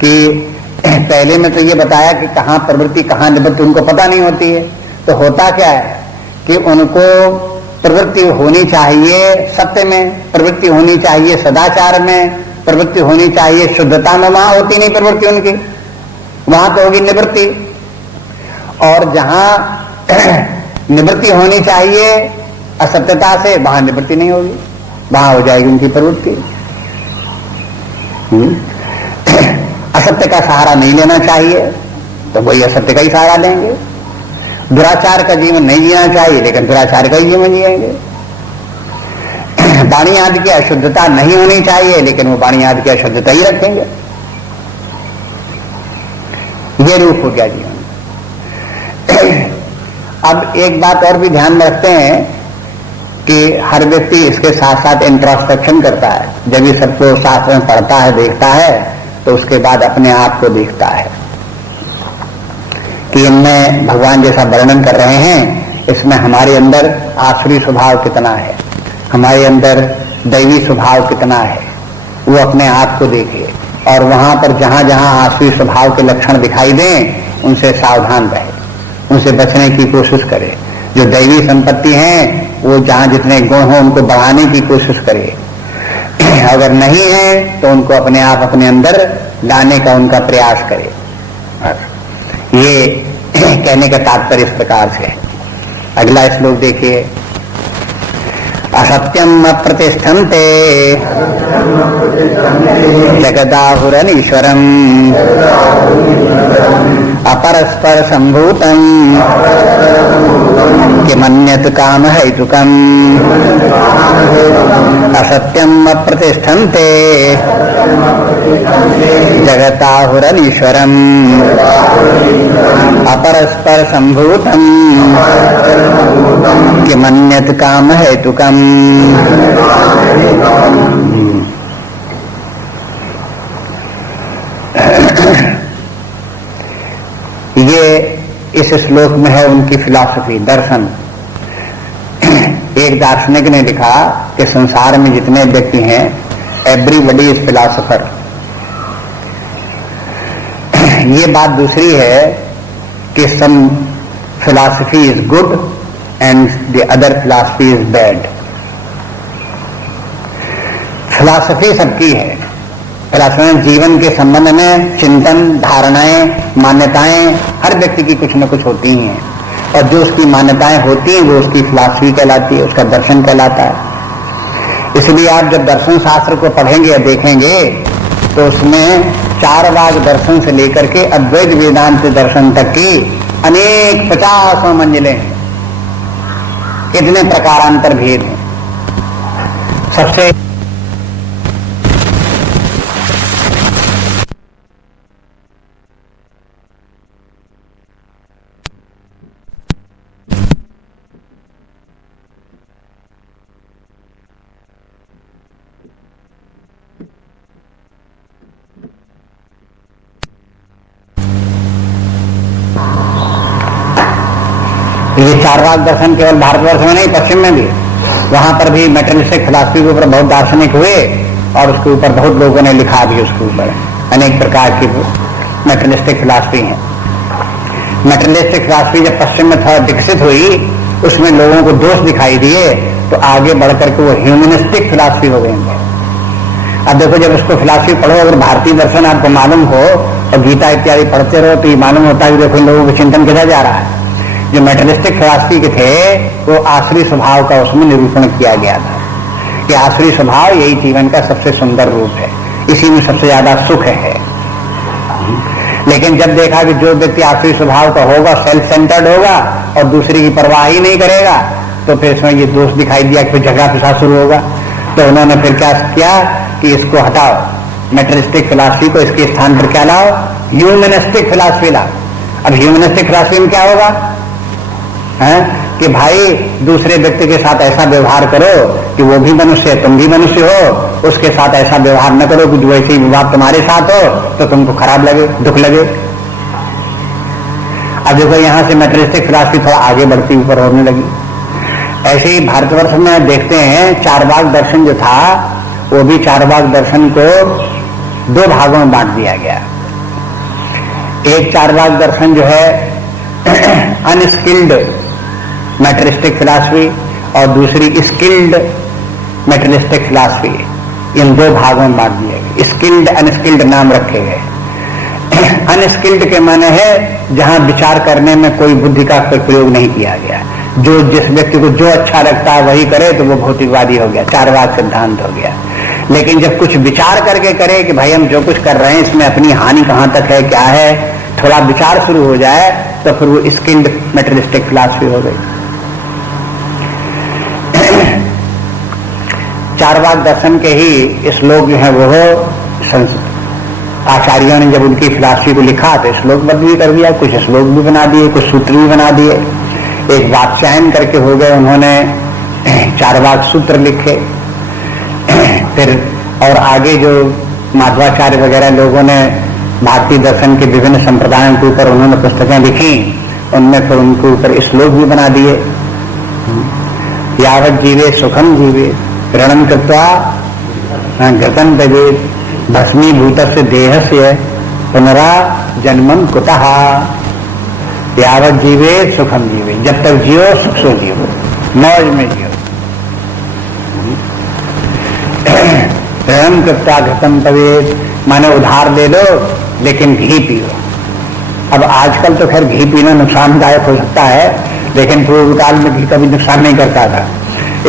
कि पहले में तो ये बताया कि कहाँ प्रवृत्ति कहाँ निवृत्ति उनको पता नहीं होती है। तो होता क्या है कि उनको प्रवृत्ति होनी चाहिए सत्य में, प्रवृत्ति होनी चाहिए सदाचार में, प्रवृत्ति होनी चाहिए शुद्धता में। वहां होती नहीं प्रवृत्ति उनकी, वहां तो होगी निवृत्ति। और जहां निवृत्ति होनी चाहिए असत्यता से, वहां निवृत्ति नहीं होगी, वहां हो जाएगी उनकी प्रवृत्ति। असत्य का सहारा नहीं लेना चाहिए तो वही असत्य का ही सहारा लेंगे। दुराचार का जीवन नहीं जीना चाहिए लेकिन दुराचार का ही जीवन जिएंगे। वाणी आदि की अशुद्धता नहीं होनी चाहिए लेकिन वो वाणी आदि की अशुद्धता ही रखेंगे। ये रूप हो गया जीवन। अब एक बात और भी ध्यान में रखते हैं कि हर व्यक्ति इसके साथ साथ इंट्रोस्पेक्शन करता है। जब ये सबको शास्त्र में पढ़ता है, देखता है, तो उसके बाद अपने आप को देखता है कि इनमें भगवान जैसा वर्णन कर रहे हैं, इसमें हमारे अंदर आसुरी स्वभाव कितना है, हमारे अंदर दैवी स्वभाव कितना है। वो अपने आप को देखे और वहां पर जहां जहां आसुरी स्वभाव के लक्षण दिखाई दें उनसे सावधान रहे, उनसे बचने की कोशिश करे। जो दैवी संपत्ति है वो जहां जितने गुण हो उनको बढ़ाने की कोशिश करे। अगर नहीं है तो उनको अपने आप अपने अंदर लाने का उनका प्रयास करे। ये कहने का तात्पर्य इस प्रकार से है। अगला श्लोक देखिए। असत्यम अप्रतिष्ठन्ते जगदाहुरनीश्वरम् अपरस्पर संभूतम् किमन्यत् काम हेतुकम्। असत्यम अप्रतिष्ठन्ते जगदाहुरनीश्वरम् अपरस्पर संभूतम् किमन्यत् काम हेतुकम्। ये इस श्लोक में है उनकी फिलॉसफी, दर्शन। एक दार्शनिक ने लिखा कि संसार में जितने व्यक्ति हैं एवरीबडी इज फिलॉसफर। ये बात दूसरी है कि some philosophy is good and the other philosophy is bad. Philosophy सबकी है। फिलॉसफी जीवन के संबंध में चिंतन, धारणाएं, मान्यताएं हर व्यक्ति की कुछ न कुछ होती ही हैं, और जो उसकी मान्यताएं होती हैं वो उसकी फिलॉसफी कहलाती है, उसका दर्शन कहलाता है। इसलिए आप जब दर्शन शास्त्र को पढ़ेंगे या देखेंगे तो उसमें चारवाक दर्शन से लेकर के अद्वैत वेदांत दर्शन तक की अनेक 50 मंजिलें हैं, इतने प्रकारांतर भेद हैं। सबसे ये चारवाक दर्शन केवल भारतवर्ष में नहीं, पश्चिम में भी, वहां पर भी मेटेरियलिस्टिक फिलॉसफी के ऊपर बहुत दार्शनिक हुए और उसके ऊपर बहुत लोगों ने लिखा भी, उसके ऊपर अनेक प्रकार की मेटेरियलिस्टिक फिलॉसफी है। मेटेरियलिस्टिक फिलॉसफी जब पश्चिम में थोड़ा विकसित हुई, उसमें लोगों को दोष दिखाई दिए, तो आगे बढ़कर के वो ह्यूमनिस्टिक फिलॉसफी हो गई। अब देखो, जब उसको फिलॉसफी पढ़ो, अगर भारतीय दर्शन आपको मालूम हो और गीता इत्यादि पढ़ते रहो तो ये मालूम होता है कि देखो इन लोगों का चिंतन किधर जा रहा है। जो मेटेरियलिस्टिक फिलॉसफी के थे वो आसुरी स्वभाव का उसमें निरूपण किया गया था कि आसुरी स्वभाव यही जीवन का सबसे सुंदर रूप है, इसी में सबसे ज्यादा सुख है। लेकिन जब देखा कि जो व्यक्ति आसुरी स्वभाव का होगा, सेल्फ सेंटर्ड होगा और दूसरे की परवाह ही नहीं करेगा, तो फिर इसमें ये दोष दिखाई दिया कि फिर झगड़ा फसाद शुरू होगा। तो उन्होंने फिर क्या किया कि इसको हटाओ, मेटेरियलिस्टिक फिलॉसफी को इसके स्थान पर क्या लाओ, ह्यूमनिस्टिक फिलॉसफी लाओ। अब ह्यूमनिस्टिक फिलॉसफी में क्या होगा है कि भाई दूसरे व्यक्ति के साथ ऐसा व्यवहार करो कि वो भी मनुष्य है, तुम भी मनुष्य हो, उसके साथ ऐसा व्यवहार न करो कि जो ऐसे ही विवाद तुम्हारे साथ हो तो तुमको खराब लगे, दुख लगे। अब देखो यहां से मेटेरियलिस्टिक फिलॉसफी थोड़ा आगे बढ़ती ऊपर होने लगी। ऐसे ही भारतवर्ष में देखते हैं चारवाक दर्शन जो था वो भी चारवाक दर्शन को 2 भागों में बांट दिया गया। एक चारवाक दर्शन जो है अनस्किल्ड मेटेरियलिस्टिक फिलॉसफी और दूसरी स्किल्ड मेटेरियलिस्टिक फिलॉसफी, इन 2 भागों में बांट दिया गया। स्किल्ड अनस्किल्ड नाम रखे गए। अनस्किल्ड के माने है जहां विचार करने में कोई बुद्धि का कोई प्रयोग नहीं किया गया, जो जिस व्यक्ति को जो अच्छा लगता है वही करे तो वो भौतिकवादी हो गया, चारवाक सिद्धांत हो गया। लेकिन जब कुछ विचार करके करे कि भाई हम जो कुछ कर रहे हैं इसमें अपनी हानि कहां तक है, क्या है, थोड़ा विचार शुरू हो जाए तो फिर वो स्किल्ड मेटेरियलिस्टिक फिलॉसफी हो गई। चारवाक दर्शन के ही श्लोक जो है वो आचार्यों ने जब उनकी फिलॉसफी को लिखा तो श्लोक बद्ध भी कर दिया, कुछ श्लोक भी बना दिए, कुछ सूत्र भी बना दिए। एक वात्स्यायन करके हो गए, उन्होंने चारवाक सूत्र लिखे। फिर और आगे जो माधवाचार्य वगैरह लोगों ने भारतीय दर्शन के विभिन्न संप्रदायों के ऊपर उन्होंने पुस्तकें लिखी, उनमें फिर उनके ऊपर श्लोक भी बना दिए। यावत जीवे सुखम जीवे ऋणम कृत्वा घृतं दजेत भस्मीभूतस्य देहस्य पुनरा जन्मम कुतः। यावत जीवे सुखम जीवे, जब तक जियो सुख से जियो, मौज में जियो। ऋणम कृत्वा घृतं दजेत माने उधार ले लो लेकिन घी पियो। अब आजकल तो खैर घी पीना नुकसानदायक हो सकता है, लेकिन पूर्व काल में घी कभी नुकसान नहीं करता था,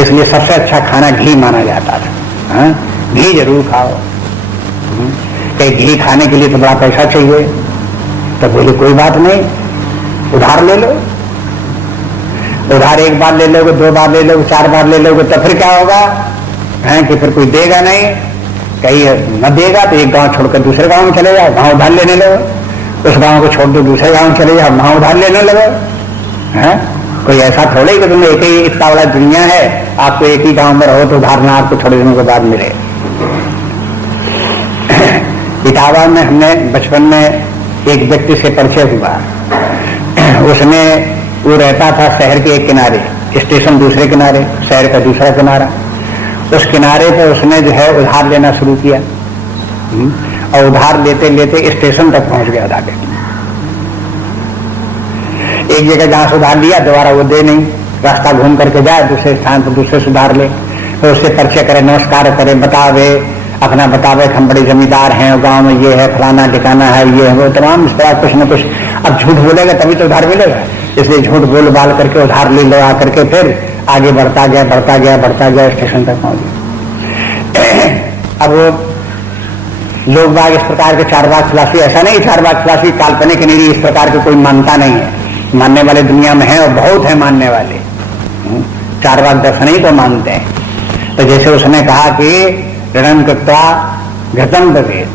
इसलिए सबसे अच्छा खाना घी माना जाता था। घी जरूर खाओ। कहीं घी खाने के लिए तो बड़ा पैसा चाहिए, तो बोले कोई बात नहीं, उधार ले लो। उधार 1 बार ले लोगे, 2 बार ले लोगे, 4 बार ले लोगे तो फिर क्या होगा है कि फिर कोई देगा नहीं, कहीं न देगा तो एक गांव छोड़कर दूसरे गांव में चले जाओ, वहां उधार लेने लगो। उस गांव को छोड़ दो दूसरे गांव में चले जाओ, वहां उधार लेने लगो। है कोई ऐसा थोड़े कि तुम्हें एक ही इतना बड़ा दुनिया है, आपको एक ही गांव में रहो तो उधार ना आपको थोड़े दिनों के बाद मिले। इटावा में हमने बचपन में एक व्यक्ति से परिचय हुआ। उसने वो रहता था शहर के एक किनारे, स्टेशन दूसरे किनारे, शहर का दूसरा किनारा। उस किनारे पे उसने जो है उधार लेना शुरू किया और उधार लेते लेते स्टेशन तक पहुंच गया उधार लेके। एक जगह जहां से उधार लिया दोबारा वो दे नहीं, रास्ता घूम करके जाए दूसरे स्थान पर दूसरे से उधार ले, तो उससे परिचय करे, नमस्कार करे, बतावे अपना, बतावे हम बड़े जमींदार हैं, गांव में ये है, फलाना ठिकाना है, ये है वो, तमाम इस तरह कुछ न कुछ। अब झूठ बोलेगा तभी तो उधार मिलेगा, इसलिए झूठ बोल बाल करके उधार ले लो आकर के फिर आगे बढ़ता गया बढ़ता गया बढ़ता गया, स्टेशन तक पहुंच गया। अब वो लोग बाग इस प्रकार के चारवाक खिलाफी, ऐसा नहीं चारवाक खिलाफी काल्पनिक नहीं, इस प्रकार के कोई मानता नहीं है, मानने वाले दुनिया में है और बहुत है मानने वाले, चारवाक दर्शन ही तो मानते हैं। तो जैसे उसने कहा कि ऋणम कृत्वा घृतम दधे,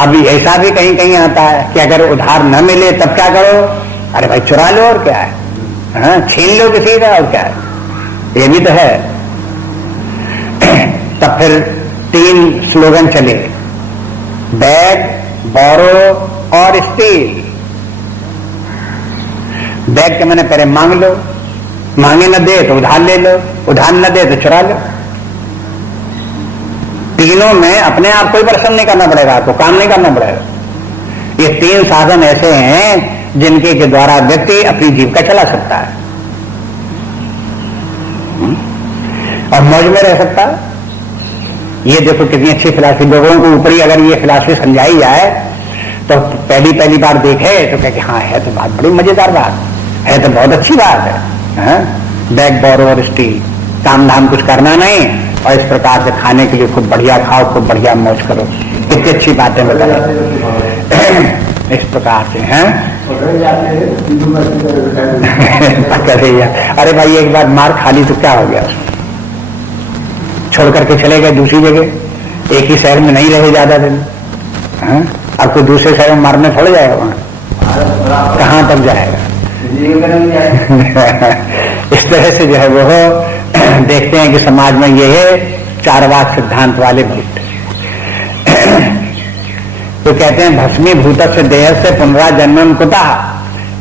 अभी ऐसा भी कहीं कहीं आता है कि अगर उधार न मिले तब क्या करो, अरे भाई चुरा लो और क्या है, हाँ छीन लो किसी का और क्या है, ये भी तो है। तब फिर 3 स्लोगन चले, बैग, बोरो और स्टील। बैग के मैंने पहले मांग लो, मांगे न दे तो उधार ले लो, उधार न दे तो चुरा लो। तीनों में अपने आप कोई परिश्रम नहीं करना पड़ेगा, आपको काम नहीं करना पड़ेगा। ये 3 साधन ऐसे हैं जिनके के द्वारा व्यक्ति अपनी जीविका चला सकता है और मौज में रह सकता है। ये देखो कितनी अच्छी फिलॉसफी, लोगों को ऊपरी अगर ये फिलॉसफी समझाई जाए तो पहली बार देखे तो कहे कि हाँ है तो बात बड़ी मजेदार बात है, तो बहुत अच्छी बात है। बैग, बोरो और स्टील, काम धाम कुछ करना नहीं और इस प्रकार से खाने के लिए खूब बढ़िया खाओ, खूब बढ़िया मौज करो, कितनी अच्छी बातें बताई इस प्रकार से हैं। अरे भाई एक बार मार खा ली तो क्या हो गया, छोड़ करके चले गए दूसरी जगह, एक ही शहर में नहीं रहे ज्यादा दिन, अब कोई दूसरे शहर में मारने थोड़ा जाएगा, वहां कहां तक जाएगा। इस तरह से जो है वो देखते हैं कि समाज में ये है चारवाक सिद्धांत वाले भूत। तो कहते हैं भस्मीभूत से देह से पुनराजन्म कुतः,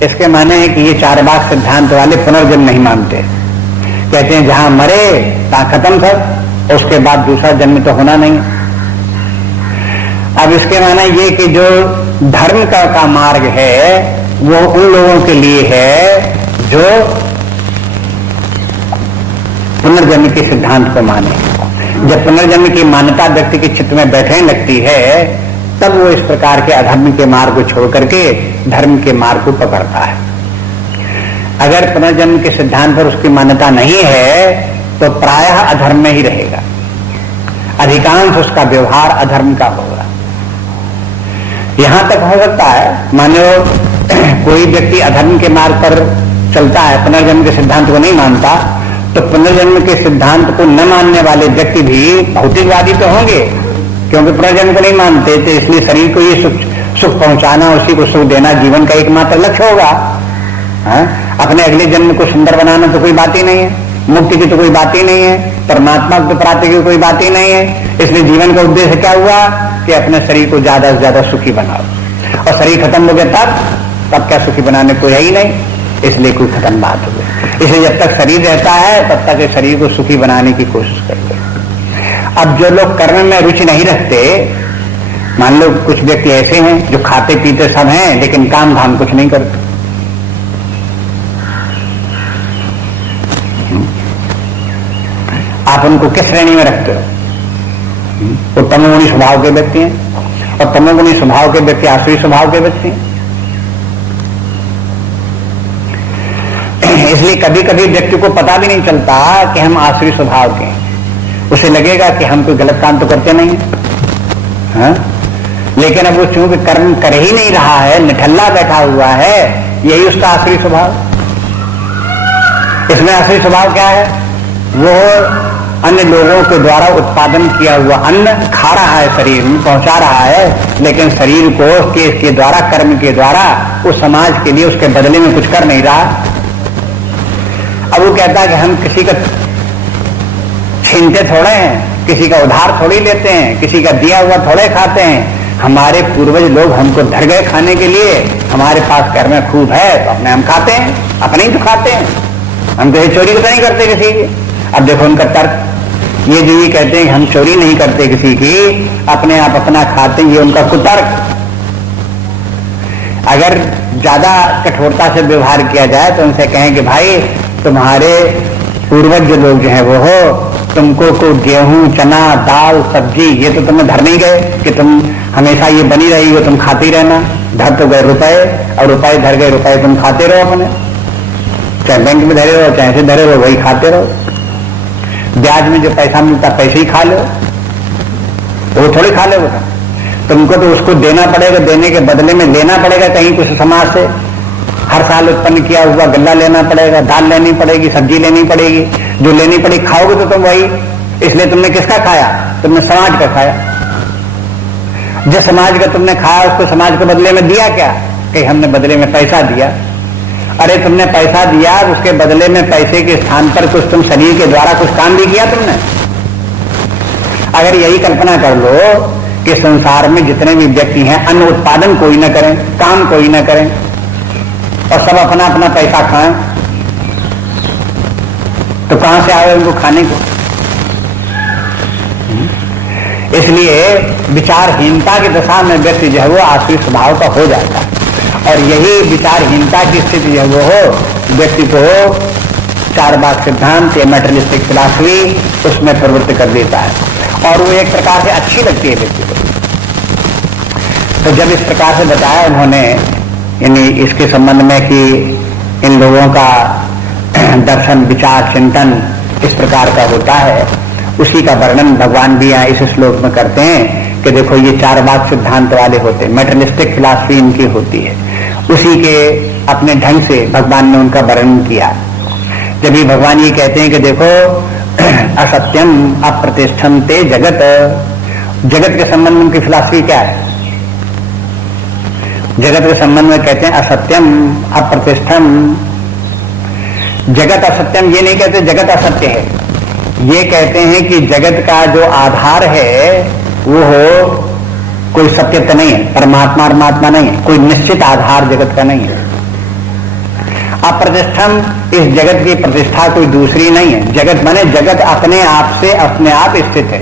इसके माने है कि ये चारवाक सिद्धांत वाले पुनर्जन्म नहीं मानते। कहते हैं जहां मरे तहां खत्म था, उसके बाद दूसरा जन्म तो होना नहीं। अब इसके माने ये कि जो धर्म का मार्ग है वो उन लोगों के लिए है जो पुनर्जन्म के सिद्धांत को माने। जब पुनर्जन्म की मान्यता व्यक्ति के चित्त में बैठने लगती है तब वो इस प्रकार के अधर्म के मार्ग को छोड़ करके धर्म के मार्ग को पकड़ता है। अगर पुनर्जन्म के सिद्धांत पर उसकी मान्यता नहीं है तो प्रायः अधर्म में ही रहेगा, अधिकांश उसका व्यवहार अधर्म का होगा। यहां तक हो सकता है मानो कोई व्यक्ति अधर्म के मार्ग पर चलता है, पुनर्जन्म के सिद्धांत को नहीं मानता, तो पुनर्जन्म के सिद्धांत को न मानने वाले व्यक्ति भी भौतिकवादी तो होंगे, क्योंकि पुनर्जन्म को नहीं मानते, तो इसलिए शरीर को ये सुख पहुंचाना, उसी को सुख देना जीवन का एकमात्र लक्ष्य होगा। अपने अगले जन्म को सुंदर बनाना तो कोई बात ही नहीं है, मुक्ति की तो कोई बात ही नहीं है, परमात्मा की प्राप्ति की कोई बात ही नहीं है। इसलिए जीवन का उद्देश्य क्या हुआ कि अपने शरीर को ज्यादा से ज्यादा सुखी बनाओ, और शरीर खत्म हो गया तब क्या सुखी बनाने कोई है ही नहीं, इसलिए कोई खत्म बात हो गई। इसलिए जब तक शरीर रहता है तब तक इस शरीर को सुखी बनाने की कोशिश करते हैं। अब जो लोग कर्म में रुचि नहीं रखते, मान लो कुछ व्यक्ति ऐसे हैं जो खाते पीते सब हैं लेकिन काम धाम कुछ नहीं करते, आप उनको किस श्रेणी में रखते हो? वो तमोगुणी स्वभाव के व्यक्ति हैं, और तमोगुणी स्वभाव के व्यक्ति आसुरी स्वभाव के व्यक्ति हैं। इसलिए कभी कभी व्यक्ति को पता भी नहीं चलता कि हम आसुरी स्वभाव के हैं, उसे लगेगा कि हम कोई गलत काम तो करते नहीं है, लेकिन अब वो चूंकि कर्म कर ही नहीं रहा है, निठल्ला बैठा हुआ है, यही उसका आसुरी स्वभाव। इसमें आसुरी स्वभाव क्या है? वो अन्य लोगों के द्वारा उत्पादन किया हुआ अन्न खा रहा है, शरीर में पहुंचा रहा है, लेकिन शरीर को के द्वारा, कर्म के द्वारा उस समाज के लिए उसके बदले में कुछ कर नहीं रहा। अब वो कहता है कि हम किसी का छीनते थोड़े हैं, किसी का उधार थोड़ी लेते हैं, किसी का दिया हुआ थोड़े खाते हैं। हमारे पूर्वज लोग हमको धर गए खाने के लिए, हमारे पास घर में खूब है तो अपने हम खाते हैं, अपने ही तो खाते हैं, हम तो चोरी तो नहीं करते किसी की। अब देखो उनका तर्क, ये जो ये कहते हैं कि हम चोरी नहीं करते किसी की, अपने आप अपना खाते हैं, ये उनका कुतर्क। अगर ज्यादा कठोरता से व्यवहार किया जाए तो उनसे कहें कि भाई तुम्हारे पूर्वज जो लोग जो है वो हो, तुमको को गेहूं, चना, दाल, सब्जी ये तो तुम्हें धर नहीं गए कि तुम हमेशा ये बनी रही हो, तुम खाते ही रहना। धर तो गए रुपए, और रुपए धर गए, रुपए तुम खाते रहो अपने, चाहे बैंक में धरे रहो चाहे ऐसे धरे रहो, वही खाते रहो। ब्याज में जो पैसा मिलता पैसे ही खा लो, वो थोड़ी खा लो। तुमको तो उसको देना पड़ेगा, देने के बदले में लेना पड़ेगा कहीं कुछ समाज से। हर साल उत्पन्न किया हुआ गल्ला लेना पड़ेगा, दाल लेनी पड़ेगी, सब्जी लेनी पड़ेगी, जो लेनी पड़ेगी खाओगे तो तुम वही। इसलिए तुमने किसका खाया? तुमने समाज का खाया। जिस समाज का तुमने खाया उसको समाज के बदले में दिया क्या? कि हमने बदले में पैसा दिया। अरे तुमने पैसा दिया, उसके बदले में पैसे के स्थान पर कुछ तुम शरीर के द्वारा कुछ काम भी किया तुमने। अगर यही कल्पना कर लो कि संसार में जितने भी व्यक्ति हैं अन्न उत्पादन कोई न करें, काम कोई न करें, और सब अपना अपना पैसा खाएं, तो कहां से आए उनको खाने को? इसलिए विचारहीनता की दशा में व्यक्ति जो है वो आसुरी स्वभाव का हो जाता है, और यही विचारहीनता की स्थिति जो वो हो व्यक्ति को चारवाक सिद्धांत या मेटेरियलिस्टिक फिलॉसफी उसमें प्रवृत्त कर देता है, और वो एक प्रकार से अच्छी लगती है व्यक्ति को। तो जब इस प्रकार से बताया उन्होंने यानी इसके संबंध में कि इन लोगों का दर्शन, विचार, चिंतन इस प्रकार का होता है, उसी का वर्णन भगवान भी यहाँ इस श्लोक में करते हैं कि देखो ये चारवाक सिद्धांत वाले होते हैं, मेटेरियलिस्टिक फिलॉसफी इनकी होती है। उसी के अपने ढंग से भगवान ने उनका वर्णन किया। जब भी भगवान ये कहते हैं कि देखो असत्यम अप्रतिष्ठम ते जगत, जगत के संबंध में उनकी फिलॉसफी क्या है? जगत के संबंध में कहते हैं असत्यम अप्रतिष्ठम। जगत असत्यम ये नहीं कहते जगत असत्य है, ये कहते हैं कि जगत का जो आधार है वो हो कोई सत्यत्व नहीं है, परमात्मा परमात्मा नहीं है, कोई निश्चित आधार जगत का नहीं है। अप्रतिष्ठम, इस जगत की प्रतिष्ठा कोई दूसरी नहीं है। जगत माने जगत अपने आप से अपने आप स्थित है।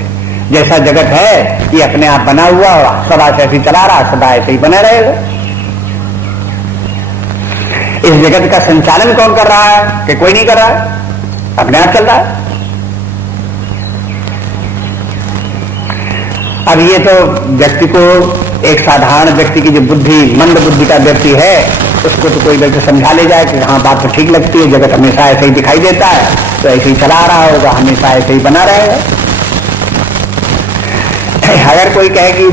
जैसा जगत है ये अपने आप बना हुआ, सदा से ऐसे चला रहा, सदा ऐसे ही बना रहेगा। इस जगत का संचालन कौन कर रहा है? कि कोई नहीं कर रहा है, अपने आप चल रहा है। अब ये तो व्यक्ति को, एक साधारण व्यक्ति की जो बुद्धि, मंद बुद्धि का व्यक्ति है, उसको तो कोई व्यक्ति समझा ले जाए कि हाँ बात तो ठीक लगती है, जगत हमेशा ऐसे ही दिखाई देता है, तो ऐसे ही चला रहा होगा, हमेशा ऐसे ही बना रहेगा। अगर कोई कहे कि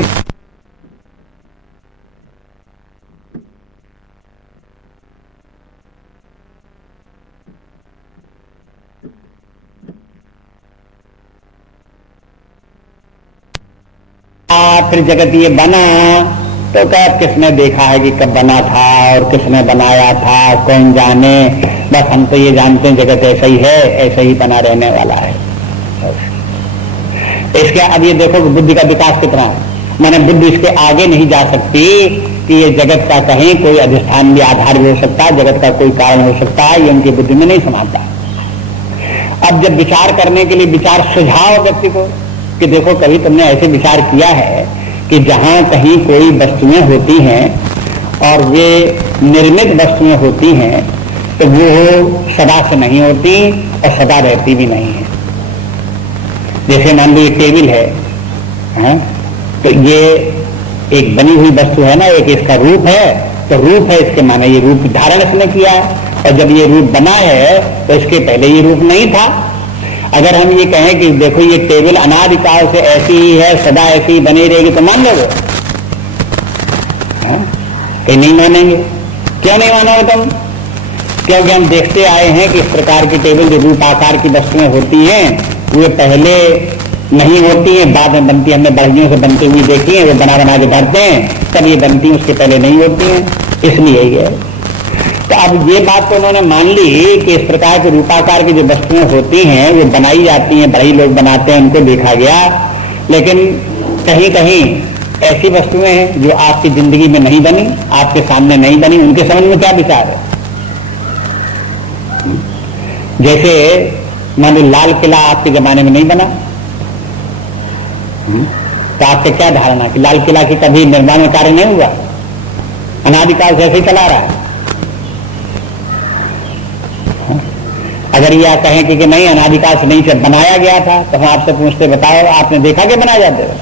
फिर जगत ये बना, तो कब किसने देखा है कि कब बना था और किसने बनाया था, कौन जाने। बस हम तो ये जानते हैं जगत ऐसा ही है, ऐसा ही बना रहने वाला है। इसके अब ये देखो कि बुद्धि का विकास कितना है, मैंने बुद्धि इसके आगे नहीं जा सकती कि ये जगत का कहीं कोई अधिष्ठान भी, आधार भी हो सकता है, जगत का कोई कारण हो सकता है, ये उनकी बुद्धि में नहीं समाता। अब जब विचार करने के लिए विचार सुझाव व्यक्ति को कि देखो कभी तुमने ऐसे विचार किया है कि जहां कहीं कोई वस्तुएं होती हैं और वे निर्मित वस्तुएं होती हैं, तो वो सदा से नहीं होती और सदा रहती भी नहीं है। जैसे मान लो ये टेबल है, तो ये एक बनी हुई वस्तु है ना, एक इसका रूप है, तो रूप है इसके माने ये रूप धारण इसने किया है, और जब ये रूप बना है तो इसके पहले ये रूप नहीं था। अगर हम ये कहें कि देखो ये टेबल अनादिकाल से ऐसी ही है, सदा ऐसी ही बनी रहेगी, तो मान लोगे? कहीं नहीं मानेंगे। क्यों नहीं मानोगे तुम? क्योंकि हम देखते आए हैं कि इस प्रकार की टेबल जो रूप आकार की वस्तुएं होती हैं वे पहले नहीं होती हैं, बाद में बनती है। हमने बढ़ियों से बनती हुई देखी है, वो बना बना के भरते हैं, तब ये बनती है, उसके पहले नहीं होती हैं। इसलिए ये तो अब ये बात तो उन्होंने मान ली कि इस प्रकार के रूपाकार की जो वस्तुएं होती हैं वो बनाई जाती हैं, बड़े लोग बनाते हैं, उनको देखा गया। लेकिन कहीं कहीं ऐसी वस्तुएं हैं जो आपकी जिंदगी में नहीं बनी, आपके सामने नहीं बनी, उनके समझ में क्या विचार है? जैसे मान लो लाल किला आपके जमाने में नहीं बना, तो आपके क्या धारणा कि लाल किला की कभी निर्माण कार्य नहीं हुआ, अनादिकाल से ऐसे ही चला रहा है? अगर यह कहें कि नहीं अनादिकाल से नहीं बनाया गया था, तो हम आपसे पूछते बताओ आपने देखा कि बनाए जाते हो?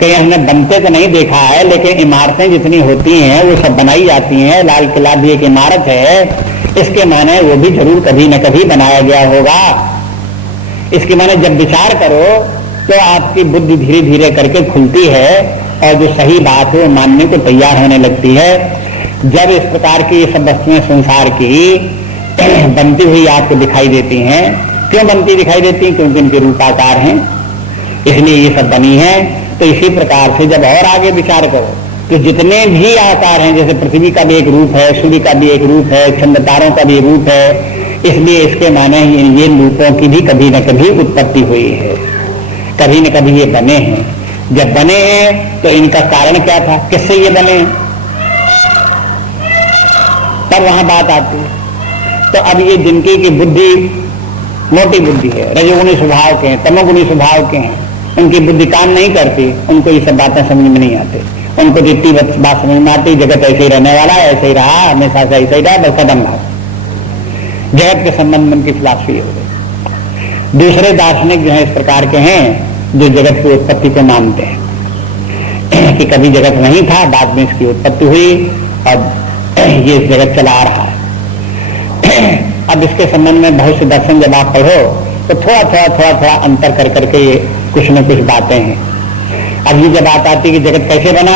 कहीं हमने बनते तो नहीं देखा है, लेकिन इमारतें जितनी होती हैं वो सब बनाई जाती हैं। लाल किला भी एक इमारत है, इसके माने वो भी जरूर कभी न कभी बनाया गया होगा। इसके माने जब विचार करो तो आपकी बुद्धि धीरे धीरे करके खुलती है और जो सही बात है वो मानने को तैयार होने लगती है। जब इस प्रकार की ये सब वस्तुएं संसार की बनती हुई आपको दिखाई देती हैं, क्यों बनती दिखाई देती हैं? क्योंकि इनके रूपाकार हैं, इसलिए ये सब बनी है। तो इसी प्रकार से जब और आगे विचार करो तो जितने भी आकार हैं, जैसे पृथ्वी का भी एक रूप है, सूर्य का भी एक रूप है, चंद्र तारों का भी रूप है, इसलिए इसके माने ये रूपों की भी कभी न कभी उत्पत्ति हुई है, कभी न कभी ये बने हैं। जब बने हैं तो इनका कारण क्या था, किससे ये बने हैं, तब वहां बात आती है। तो अब ये जिनकी की बुद्धि मोटी बुद्धि है, रजोगुणी स्वभाव के हैं, तमोगुणी स्वभाव के हैं, उनकी बुद्धि काम नहीं करती, उनको ये सब बातें समझ में नहीं आती। उनको जितनी बात समझ में आती, जगत ऐसे ही रहने वाला है, ऐसे ही रहा, हमेशा से ऐसे ही रहा, बस कदम भाग। जगत के संबंध में उनकी फिलॉसफी हो गई। दूसरे दार्शनिक जो है इस प्रकार के हैं, जो जगत की उत्पत्ति को मानते हैं कि कभी जगत नहीं था, बाद में इसकी उत्पत्ति हुई और ये जगत चला आ रहा है। अब इसके संबंध में बहुत से दर्शन जब आप पढ़ो तो थोड़ा अंतर कर करके ये कुछ न कुछ बातें हैं। अब ये जब बात आती कि जगत कैसे बना,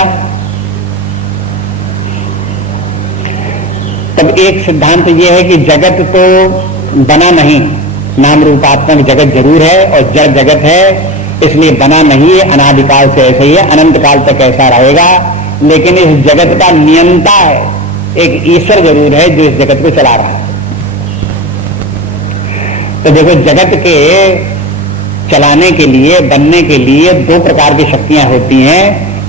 तब एक सिद्धांत ये है कि जगत तो बना नहीं, नाम रूपात्मक जगत जरूर है और जड़ जगत है, इसलिए बना नहीं है, अनादिकाल से ऐसे ही है, अनंत काल तक ऐसा रहेगा। लेकिन इस जगत का नियंता है, एक ईश्वर जरूर है जो इस जगत को चला रहा है। तो देखो जगत के चलाने के लिए, बनने के लिए दो प्रकार की शक्तियां होती हैं,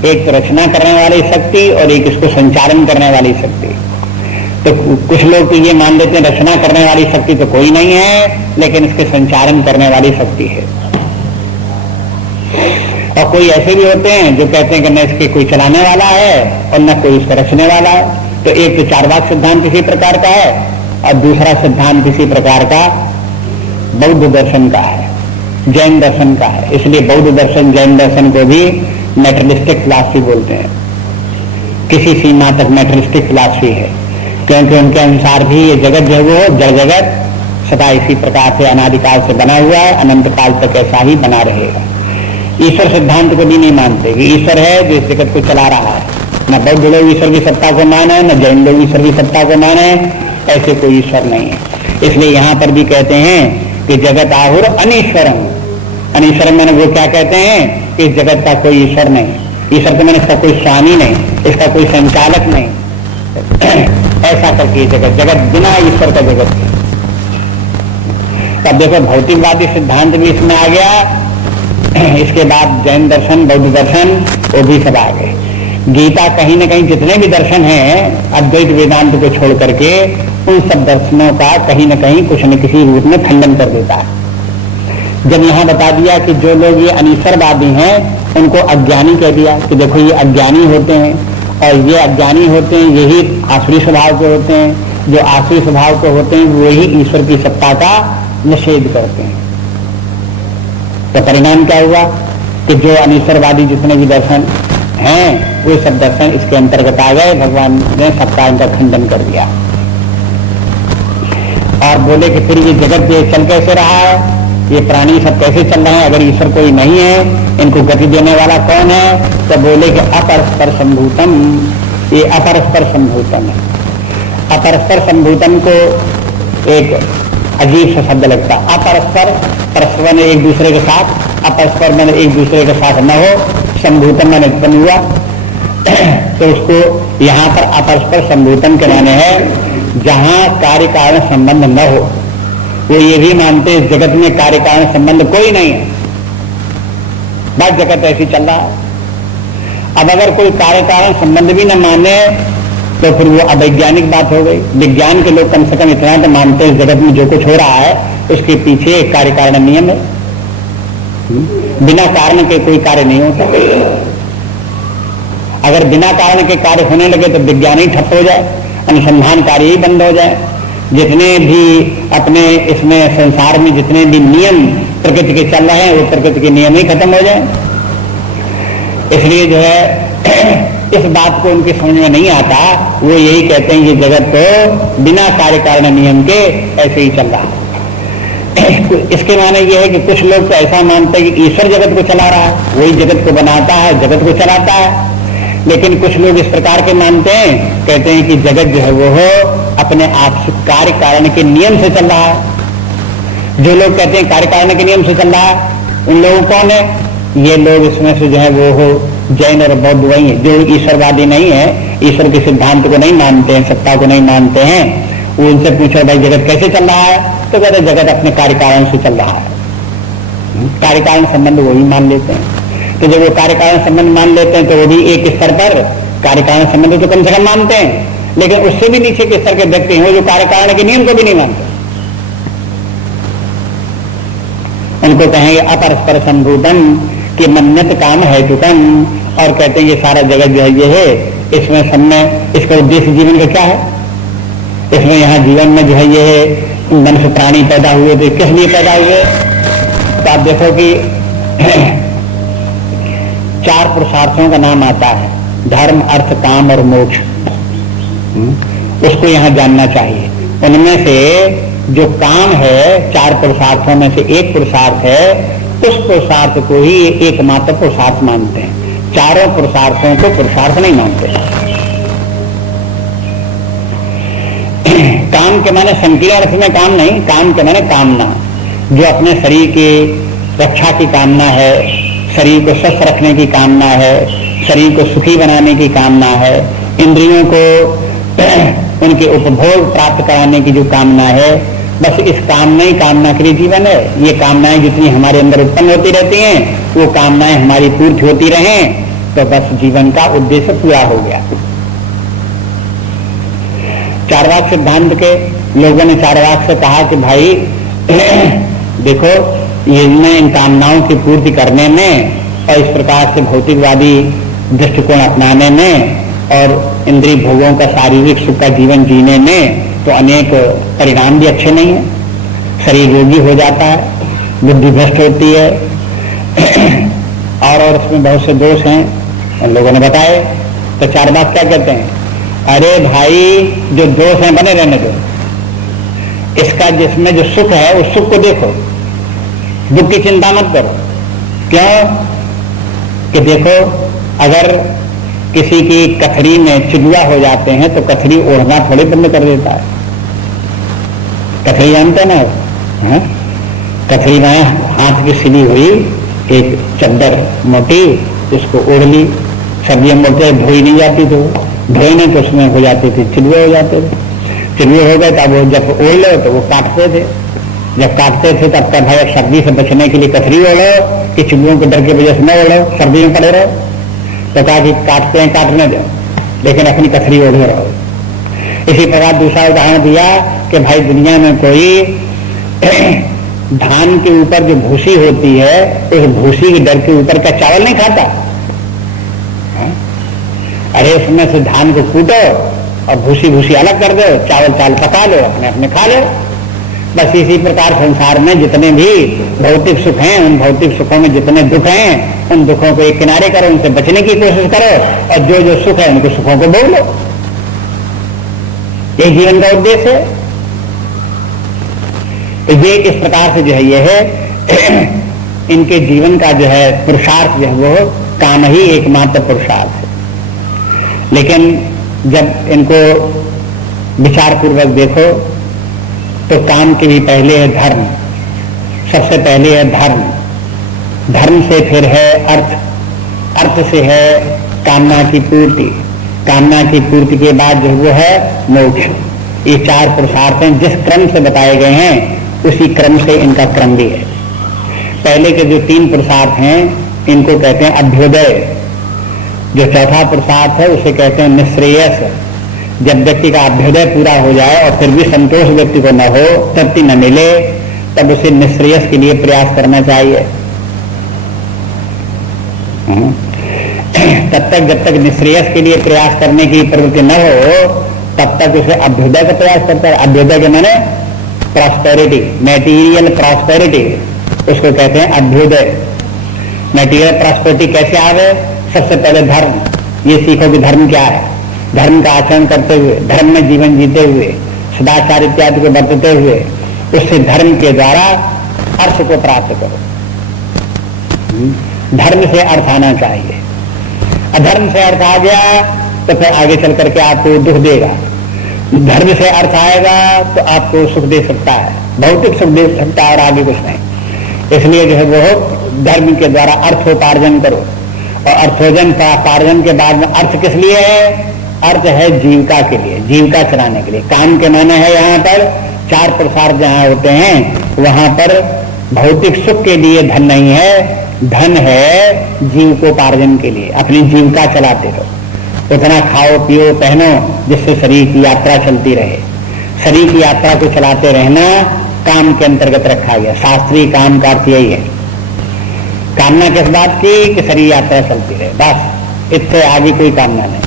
एक रचना करने वाली शक्ति और एक इसको संचालन करने वाली शक्ति। तो कुछ लोग तो ये मान लेते हैं रचना करने वाली शक्ति तो कोई नहीं है, लेकिन इसके संचालन करने वाली शक्ति है। और कोई ऐसे भी होते हैं जो कहते हैं कि न इसके कोई चलाने वाला है और न कोई इसको रचने वाला है। तो एक तो चार्वाक सिद्धांत इसी प्रकार का है और दूसरा सिद्धांत इसी प्रकार का बौद्ध दर्शन का है, जैन दर्शन का है। इसलिए बौद्ध दर्शन जैन दर्शन को भी मैटरिस्टिक फिलॉसफी बोलते हैं। किसी सीमा तक मैटरिस्टिक फिलॉसफी है, क्योंकि उनके अनुसार भी ये जगत जो है वो जड़ जगत सदा इसी प्रकार से अनादिकाल से बना हुआ है, अनंत काल तक ऐसा ही बना रहेगा। ईश्वर सिद्धांत को भी नहीं मानते कि ईश्वर है जो इस जगत को चला रहा है। न बौद्ध लोग ईश्वर की सत्ता को माने, न जैन लोग ईश्वर की सत्ता को माने, ऐसे कोई ईश्वर नहीं है। इसलिए यहाँ पर भी कहते हैं कि जगत आहुर अनीश्वरम। अनीश्वरम मैंने वो क्या कहते हैं कि इस जगत का कोई ईश्वर नहीं, ईश्वर तो मैंने इसका कोई स्वामी नहीं, इसका कोई संचालक नहीं, ऐसा करके जगत जगत बिना ईश्वर का जगत है। तब देखो भौतिकवादी सिद्धांत भी इसमें आ गया, इसके बाद जैन दर्शन, बौद्ध दर्शन, वो भी सब आ गए। गीता कहीं न कहीं जितने भी दर्शन हैं अद्वैत वेदांत को छोड़ करके उन सब दर्शनों का कहीं न कहीं कुछ न किसी रूप में खंडन कर देता है। जब यहाँ बता दिया कि जो लोग ये अनीश्वरवादी हैं उनको अज्ञानी कह दिया कि देखो ये अज्ञानी होते हैं, और ये अज्ञानी होते हैं यही आसुरी स्वभाव के होते हैं, जो आसुरी स्वभाव के होते हैं वही ईश्वर की सत्ता का निषेध करते हैं। तो परिणाम क्या हुआ कि जो अनीश्वरवादी जितने भी दर्शन हैं वो सब दर्शन इसके अंतर्गत आ गए। भगवान ने सबका इनका खंडन कर दिया और बोले कि फिर ये जगत ये चल कैसे रहा है, ये प्राणी सब कैसे चल रहे हैं अगर ईश्वर कोई नहीं है, इनको गति देने वाला कौन है? तो बोले कि अपरस्पर संभूतम, ये अपरस्पर संभूतम है। अपरस्पर संभूतम को एक अजीब सा शब्द लगता है। अपरस्पर, परस्पर में एक दूसरे के साथ, अपरस्पर में एक दूसरे के साथ न हो, संभूतम में उत्पन्न हुआ तो उसको यहाँ पर अपरस्पर संभूतम के माने है जहाँ कार्य कारण संबंध न हो। वो ये भी मानते इस जगत में कार्य कारण संबंध कोई नहीं है, बस जगत ऐसी चल रहा है। अब अगर कोई कार्य कारण संबंध भी न माने तो फिर वो अवैज्ञानिक बात हो गई। विज्ञान के लोग कम से कम इतना तो मानते हैं इस जगत में जो कुछ हो रहा है उसके पीछे एक कार्य कारण नियम है। बिना कारण के कोई कार्य नहीं होता। अगर बिना कारण के कार्य होने लगे तो विज्ञान ही ठप हो जाए, अनुसंधान कार्य ही बंद हो जाए। जितने भी अपने इसमें संसार में जितने भी नियम प्रकृति के चल रहे हैं वो प्रकृति के नियम ही खत्म हो जाए। इसलिए जो है इस बात को उनकी समझ में नहीं आता। वो यही कहते हैं कि जगत तो बिना कार्य कारण नियम के ऐसे ही चल रहा है। इसके माने ये है कि कुछ लोग तो ऐसा मानते हैं कि ईश्वर जगत को चला रहा है, वही जगत को बनाता है, जगत को चलाता है। लेकिन कुछ लोग इस प्रकार के मानते हैं, कहते हैं कि जगत जो है वो अपने आप से कार्य कारण के नियम से चल रहा है। जो लोग कहते हैं कार्य कारण के नियम से चल रहा है, उन लोगों कौन है? ये लोग इसमें से जो है वो जैन और बौद्ध वही है, जो ईश्वरवादी नहीं है, ईश्वर के सिद्धांत को नहीं मानते हैं, सत्ता को नहीं मानते हैं। वो उनसे पूछो भाई जगत कैसे चल रहा है, तो कहते जगत अपने कार्य कारण से चल रहा है। कार्य कारण संबंध वो ही मान लेते हैं। तो जब वो कार्य कारण संबंध मान लेते हैं तो वो भी एक स्तर पर कार्य कारण संबंध तो कम से कम मानते हैं, लेकिन उससे भी नीचे के स्तर के व्यक्ति हैं जो कार्य कारण के नियम को भी नहीं मानते। उनको कहेंगे अपरस्पर संभूतम कि मन्यत काम है चुकम, और कहते हैं ये सारा जगत जो है ये है, इसमें सब में इसका उद्देश्य जीवन का क्या है? इसमें यहाँ जीवन में जो है ये है मनुष्य प्राणी पैदा हुए तो किस लिए पैदा हुए? तो आप देखो कि 4 पुरुषार्थों का नाम आता है, धर्म अर्थ काम और मोक्ष। उसको यहाँ जानना चाहिए। उनमें से जो काम है 4 पुरुषार्थों में से एक पुरुषार्थ है, उस पुरुषार्थ को ही एकमात्र पुरुषार्थ मानते हैं। चारों पुरुषार्थों को पुरुषार्थ नहीं मानते। काम के माने संकीर्ण अर्थ में काम नहीं, काम के माने कामना, जो अपने शरीर की रक्षा की कामना है, शरीर को स्वस्थ रखने की कामना है, शरीर को सुखी बनाने की कामना है, इंद्रियों को उनके उपभोग प्राप्त कराने की जो कामना है, बस इस कामना ही कामना के लिए जीवन है। ये कामनाएं जितनी हमारे अंदर उत्पन्न होती रहती हैं, वो कामनाएं हमारी पूर्ति होती रहें, तो बस जीवन का उद्देश्य पूरा हो गया। चार्वाक सिद्धांत के लोगों ने चार्वाक से कहा कि भाई देखो इन कामनाओं की पूर्ति करने में और इस प्रकार से भौतिकवादी दृष्टिकोण अपनाने में और इंद्रिय भोगों का शारीरिक सुख का जीवन जीने में तो अनेक परिणाम भी अच्छे नहीं है। शरीर रोगी हो जाता है, बुद्धि भ्रष्ट होती है और उसमें बहुत से दोष हैं, उन लोगों ने बताए। तो चार्वाक क्या कहते हैं? अरे भाई जो दोष हैं बने रहने दो, इसका जिसमें जो सुख है उस सुख को देखो, दुख की चिंता मत करो। क्यों? कि देखो अगर किसी की कथरी में चिड़िया हो जाते हैं तो कथरी ओढ़ना थोड़ी बंद कर देता है। कथरी जानते ना? कथरी में हाथ की सिली हुई एक चद्दर मोटी, इसको ओढ़ ली। सर्दियों में बोलते धोई नहीं जाती, तो धोई नहीं तो उसमें हो जाती थी चिड़िया हो जाते थे। चिड़िया हो गए तब वो जब ओढ़ लो तो वो काटते थे। जब काटते थे तब तक भाई सर्दी से बचने के लिए कथरी ओढ़ो कि चिड़ियों के डर की वजह से न ओढ़ो, सर्दी में पड़े रहो। तो कहा कि काटते हैं काटने दो, लेकिन अपनी कथरी ओढ़े रहो। इसी प्रकार दूसरा उदाहरण दिया कि भाई दुनिया में कोई धान के ऊपर जो भूसी होती है, उस भूसी के डर के ऊपर क्या चावल नहीं खाता? अरे उसमें से धान को कूटो और भूसी भूसी अलग कर दो, चावल चावल पका लो, अपने अपने खा लो। बस इसी प्रकार संसार में जितने भी भौतिक सुख हैं, उन भौतिक सुखों में जितने दुख हैं, उन दुखों को एक किनारे करो, उनसे बचने की कोशिश करो, और जो जो सुख है उनको सुखों को भोग लो। ये जीवन का उद्देश्य है। तो ये इस प्रकार से जो है ये है इनके जीवन का जो है पुरुषार्थ जो है वो काम ही एकमात्र पुरुषार्थ है। लेकिन जब इनको विचार पूर्वक देखो तो काम के भी पहले है धर्म, सबसे पहले है धर्म, धर्म से फिर है अर्थ, अर्थ से है कामना की पूर्ति, कामना की पूर्ति के बाद जो वो है मोक्ष। ये 4 पुरुषार्थ हैं, जिस क्रम से बताए गए हैं उसी क्रम से इनका क्रम भी है। पहले के जो 3 पुरुषार्थ हैं इनको कहते हैं अभ्युदय। जो चौथा पुरुषार्थ है उसे कहते हैं निःश्रेयस। जब व्यक्ति का अभ्युदय पूरा हो जाए और फिर भी संतोष व्यक्ति को न हो, तृप्ति न मिले, तब उसे निःश्रेयस के लिए प्रयास करना चाहिए। तब तक जब तक निश्रेयस के लिए प्रयास करने की प्रवृत्ति न हो तब तक उसे अभ्युदय का प्रयास करता है। अभ्युदय के माने प्रॉस्पेरिटी, मैटीरियल प्रॉस्पेरिटी, उसको कहते हैं अभ्युदय। मैटीरियल प्रॉस्पेरिटी कैसे आवे? सबसे पहले धर्म, ये सीखो कि धर्म क्या है। धर्म का आचरण करते हुए, धर्म में जीवन जीते हुए, सदाचार इत्यादि को बरतते हुए उससे धर्म के द्वारा अर्थ को प्राप्त करो। धर्म से अर्थ आना चाहिए। अधर्म से अर्थ आ गया तो फिर आगे चल करके आपको दुख देगा। धर्म से अर्थ आएगा तो आपको सुख दे सकता है, भौतिक सुख दे सकता है और आगे कुछ नहीं। इसलिए जो है वो धर्म के द्वारा अर्थोपार्जन करो। और अर्थोजन पार्जन के बाद में अर्थ किस लिए है? अर्थ है जीविका के लिए, जीविका चलाने के लिए। काम के माने है यहाँ पर चार प्रसार जहाँ होते हैं वहां पर भौतिक सुख के लिए धन नहीं है, धन है जीविकोपार्जन के लिए, अपनी जीविका चलाते रहो। उतना खाओ पियो पहनो जिससे शरीर की यात्रा चलती रहे। शरीर की यात्रा को चलाते रहना काम के अंतर्गत रखा गया। शास्त्रीय काम का अर्थ यही है। कामना किस बात की? कि शरीर यात्रा चलती रहे, बस। इससे आगे कोई कामना नहीं।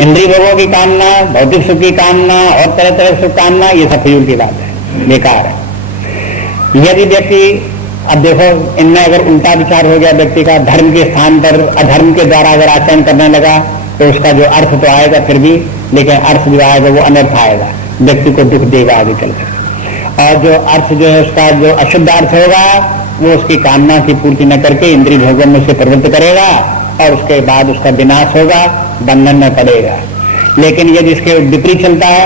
इंद्रिय भोगों की कामना, भौतिक सुख की कामना और तरह तरह सुख कामना, ये सब फिजूल की बात है, बेकार है। यदि व्यक्ति, अब देखो इनमें अगर उल्टा विचार हो गया व्यक्ति का, धर्म के स्थान पर अधर्म के द्वारा अगर आचरण करने लगा तो उसका जो अर्थ तो आएगा फिर भी, लेकिन अर्थ जो आएगा वो अनर्थ आएगा, व्यक्ति को दुख देगा आगे चलकर। और जो अर्थ जो है उसका जो अशुद्ध अर्थ होगा वो उसकी कामना की पूर्ति न करके इंद्रिय भोगों में से प्रवृत्त करेगा और उसके बाद उसका विनाश होगा, बंधन में पड़ेगा। लेकिन यदि इसके विपरीत चलता है,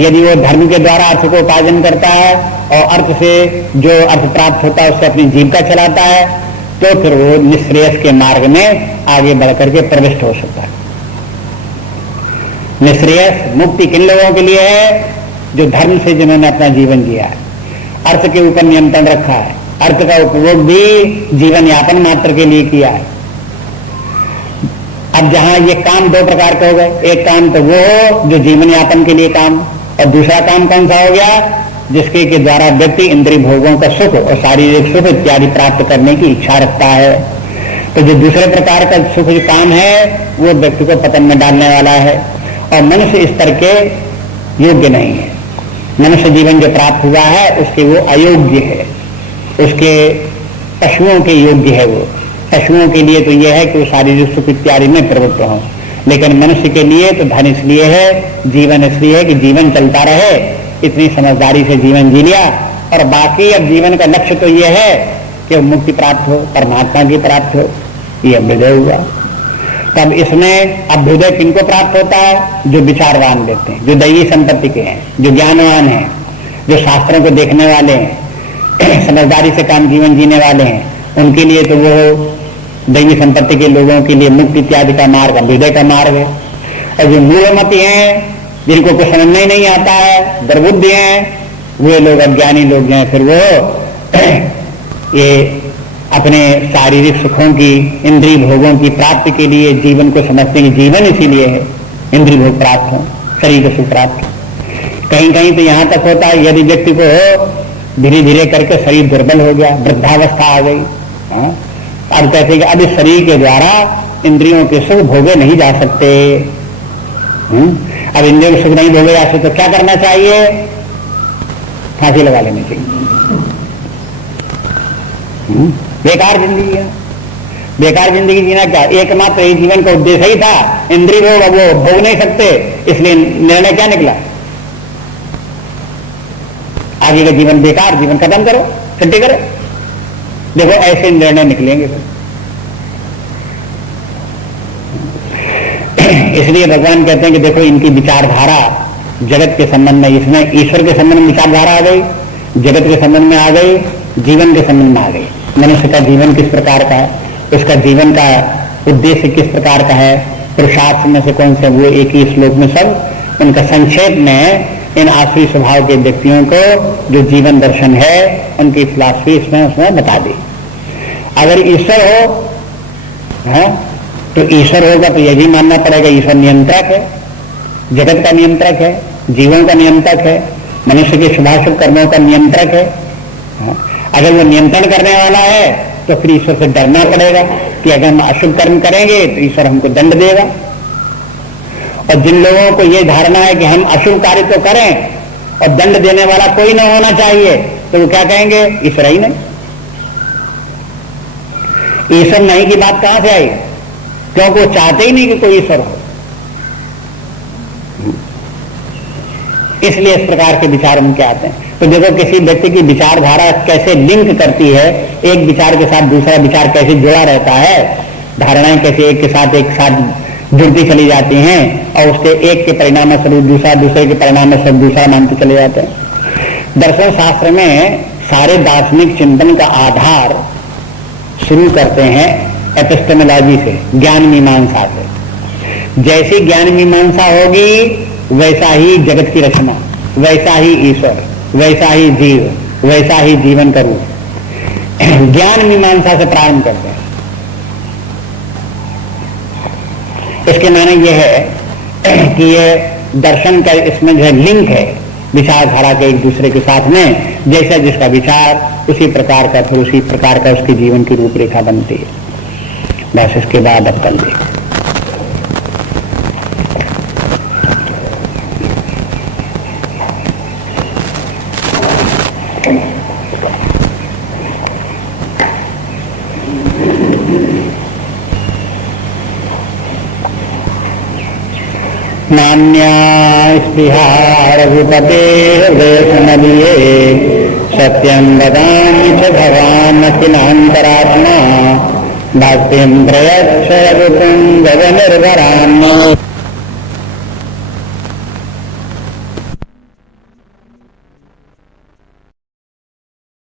यदि वो धर्म के द्वारा अर्थ को उपार्जन करता है और अर्थ से जो अर्थ प्राप्त होता है उससे अपनी जीविका चलाता है, तो फिर वो निश्रेयस के मार्ग में आगे बढ़कर के प्रविष्ट हो सकता है। निश्रेयस मुक्ति किन लोगों के लिए है? जो धर्म से जिन्होंने अपना जीवन जिया है, अर्थ के ऊपर नियंत्रण रखा है, अर्थ का उपयोग भी जीवन यापन मात्र के लिए किया है। अब जहां ये काम दो प्रकार के हो गए, एक काम तो वो हो जो जीवन यापन के लिए काम, और दूसरा काम कौन सा हो गया? जिसके के द्वारा व्यक्ति इंद्रिय भोगों का सुख और शारीरिक सुख इत्यादि प्राप्त करने की इच्छा रखता है। तो जो दूसरे प्रकार का सुख जो काम है वो व्यक्ति को पतन में डालने वाला है और मनुष्य इस तरह के योग्य नहीं है। मनुष्य जीवन जो प्राप्त हुआ है उसके वो अयोग्य है, उसके पशुओं के योग्य है। वो पशुओं के लिए तो यह है कि वो शारीरिक सुख इत्यादि में प्रवृत्त हों, लेकिन मनुष्य के लिए तो धन इसलिए है, जीवन इसलिए है कि जीवन चलता रहे। इतनी समझदारी से जीवन जी लिया और बाकी अब जीवन का लक्ष्य तो यह है कि मुक्ति प्राप्त हो, परमात्मा की प्राप्त हो। ये अभ्युदय हुआ। तब इसमें अभ्युदय किनको प्राप्त होता है? जो विचारवान व्यक्ति हैं, जो दैवी संपत्ति के हैं, जो ज्ञानवान हैं, जो शास्त्रों को देखने वाले हैं, समझदारी से काम जीवन जीने वाले हैं, उनके लिए तो वो दैवी संपत्ति के लोगों के लिए मुक्ति इत्यादि का मार्ग अभ्युदय का मार्ग है। और जो मूढ़मती हैं, जिनको कुछ समझना ही नहीं आता है, दुर्बुद्धि हैं, वे लोग अज्ञानी लोग हैं, फिर वो ये अपने शारीरिक सुखों की, इंद्रिय भोगों की प्राप्ति के लिए जीवन को समझते हैं। जीवन इसीलिए है इंद्रिय भोग प्राप्त हो, शरीर का सुख प्राप्त। कहीं कहीं तो यहाँ तक होता है यदि व्यक्ति को धीरे धीरे करके शरीर दुर्बल हो गया, वृद्धावस्था आ गई, अब कहते कि अब इस शरीर के द्वारा इंद्रियों के सुख भोगे नहीं जा सकते। अब इंद्रियों के सुख नहीं भोगे जा सकते तो क्या करना चाहिए? फांसी लगा लेनी चाहिए। बेकार जिंदगी है, बेकार जिंदगी जीना क्या? एकमात्र यही जीवन का उद्देश्य ही था, इंद्रिय भोग वो भोग नहीं सकते, इसलिए निर्णय क्या निकला? आगे का जीवन बेकार, जीवन खत्म करो, छुट्टी करो। देखो ऐसे निर्णय निकलेंगे। इसलिए भगवान कहते हैं कि देखो इनकी विचारधारा जगत के संबंध में, इसमें ईश्वर के संबंध में विचारधारा आ गई, जगत के संबंध में आ गई, जीवन के संबंध में आ गई। मनुष्य का जीवन किस प्रकार का है, उसका जीवन का उद्देश्य किस प्रकार का है, पुरुषार्थ में से कौन से, वो एक ही श्लोक में सब उनका संक्षेप में इन आसुरी स्वभाव के व्यक्तियों को जो जीवन दर्शन है उनकी फिलॉसफी उसमें बता दी। अगर ईश्वर हो तो ईश्वर होगा तो यह भी मानना पड़ेगा ईश्वर नियंत्रक है, जगत का नियंत्रक है, जीवों का नियंत्रक है, मनुष्य के शुभाशुभ कर्मों का नियंत्रक है। अगर वो नियंत्रण करने वाला है तो फिर ईश्वर से डरना पड़ेगा कि अगर हम अशुभ कर्म करेंगे तो ईश्वर हमको दंड देगा। और जिन लोगों को ये धारणा है कि हम अशुभ कार्य तो करें और दंड देने वाला कोई ना होना चाहिए, तो वो क्या कहेंगे? ईश्वर ही नहीं। ईश्वर नहीं की बात कहां से आई? क्योंकि वो चाहते ही नहीं कि कोई ईश्वर हो। इसलिए इस प्रकार के विचार उनके आते हैं। तो देखो किसी व्यक्ति की विचारधारा कैसे लिंक करती है, एक विचार के साथ दूसरा विचार कैसे जुड़ा रहता है, धारणाएं कैसे एक के साथ जुड़ती चली जाती हैं और उसके एक के परिणाम स्वरूप दूसरा, दूसरे के परिणाम स्वरूप दूसरा मानते चले जाते हैं। दर्शन शास्त्र में सारे दार्शनिक चिंतन का आधार शुरू करते हैं एपिस्टेमोलॉजी से, ज्ञान मीमांसा से। जैसी ज्ञान मीमांसा होगी वैसा ही जगत की रचना, वैसा ही ईश्वर, वैसा ही जीव, वैसा ही जीवन का रूप। ज्ञान मीमांसा से प्रारंभ करते हैं। इसके माने यह है कि ये दर्शन का इसमें जो है लिंक है विचारधारा के एक दूसरे के साथ में, जैसा जिसका विचार उसी प्रकार का, फिर उसी प्रकार का उसके जीवन की रूपरेखा बनती है। बस इसके बाद अब कल देख नान्या स्पृहा रघुपते वैष्णवीये सत्यं वदामि च भवान् अखिलान्तरात्मा भक्तिं प्रयच्छ रघुपुङ्गव निर्भराम्।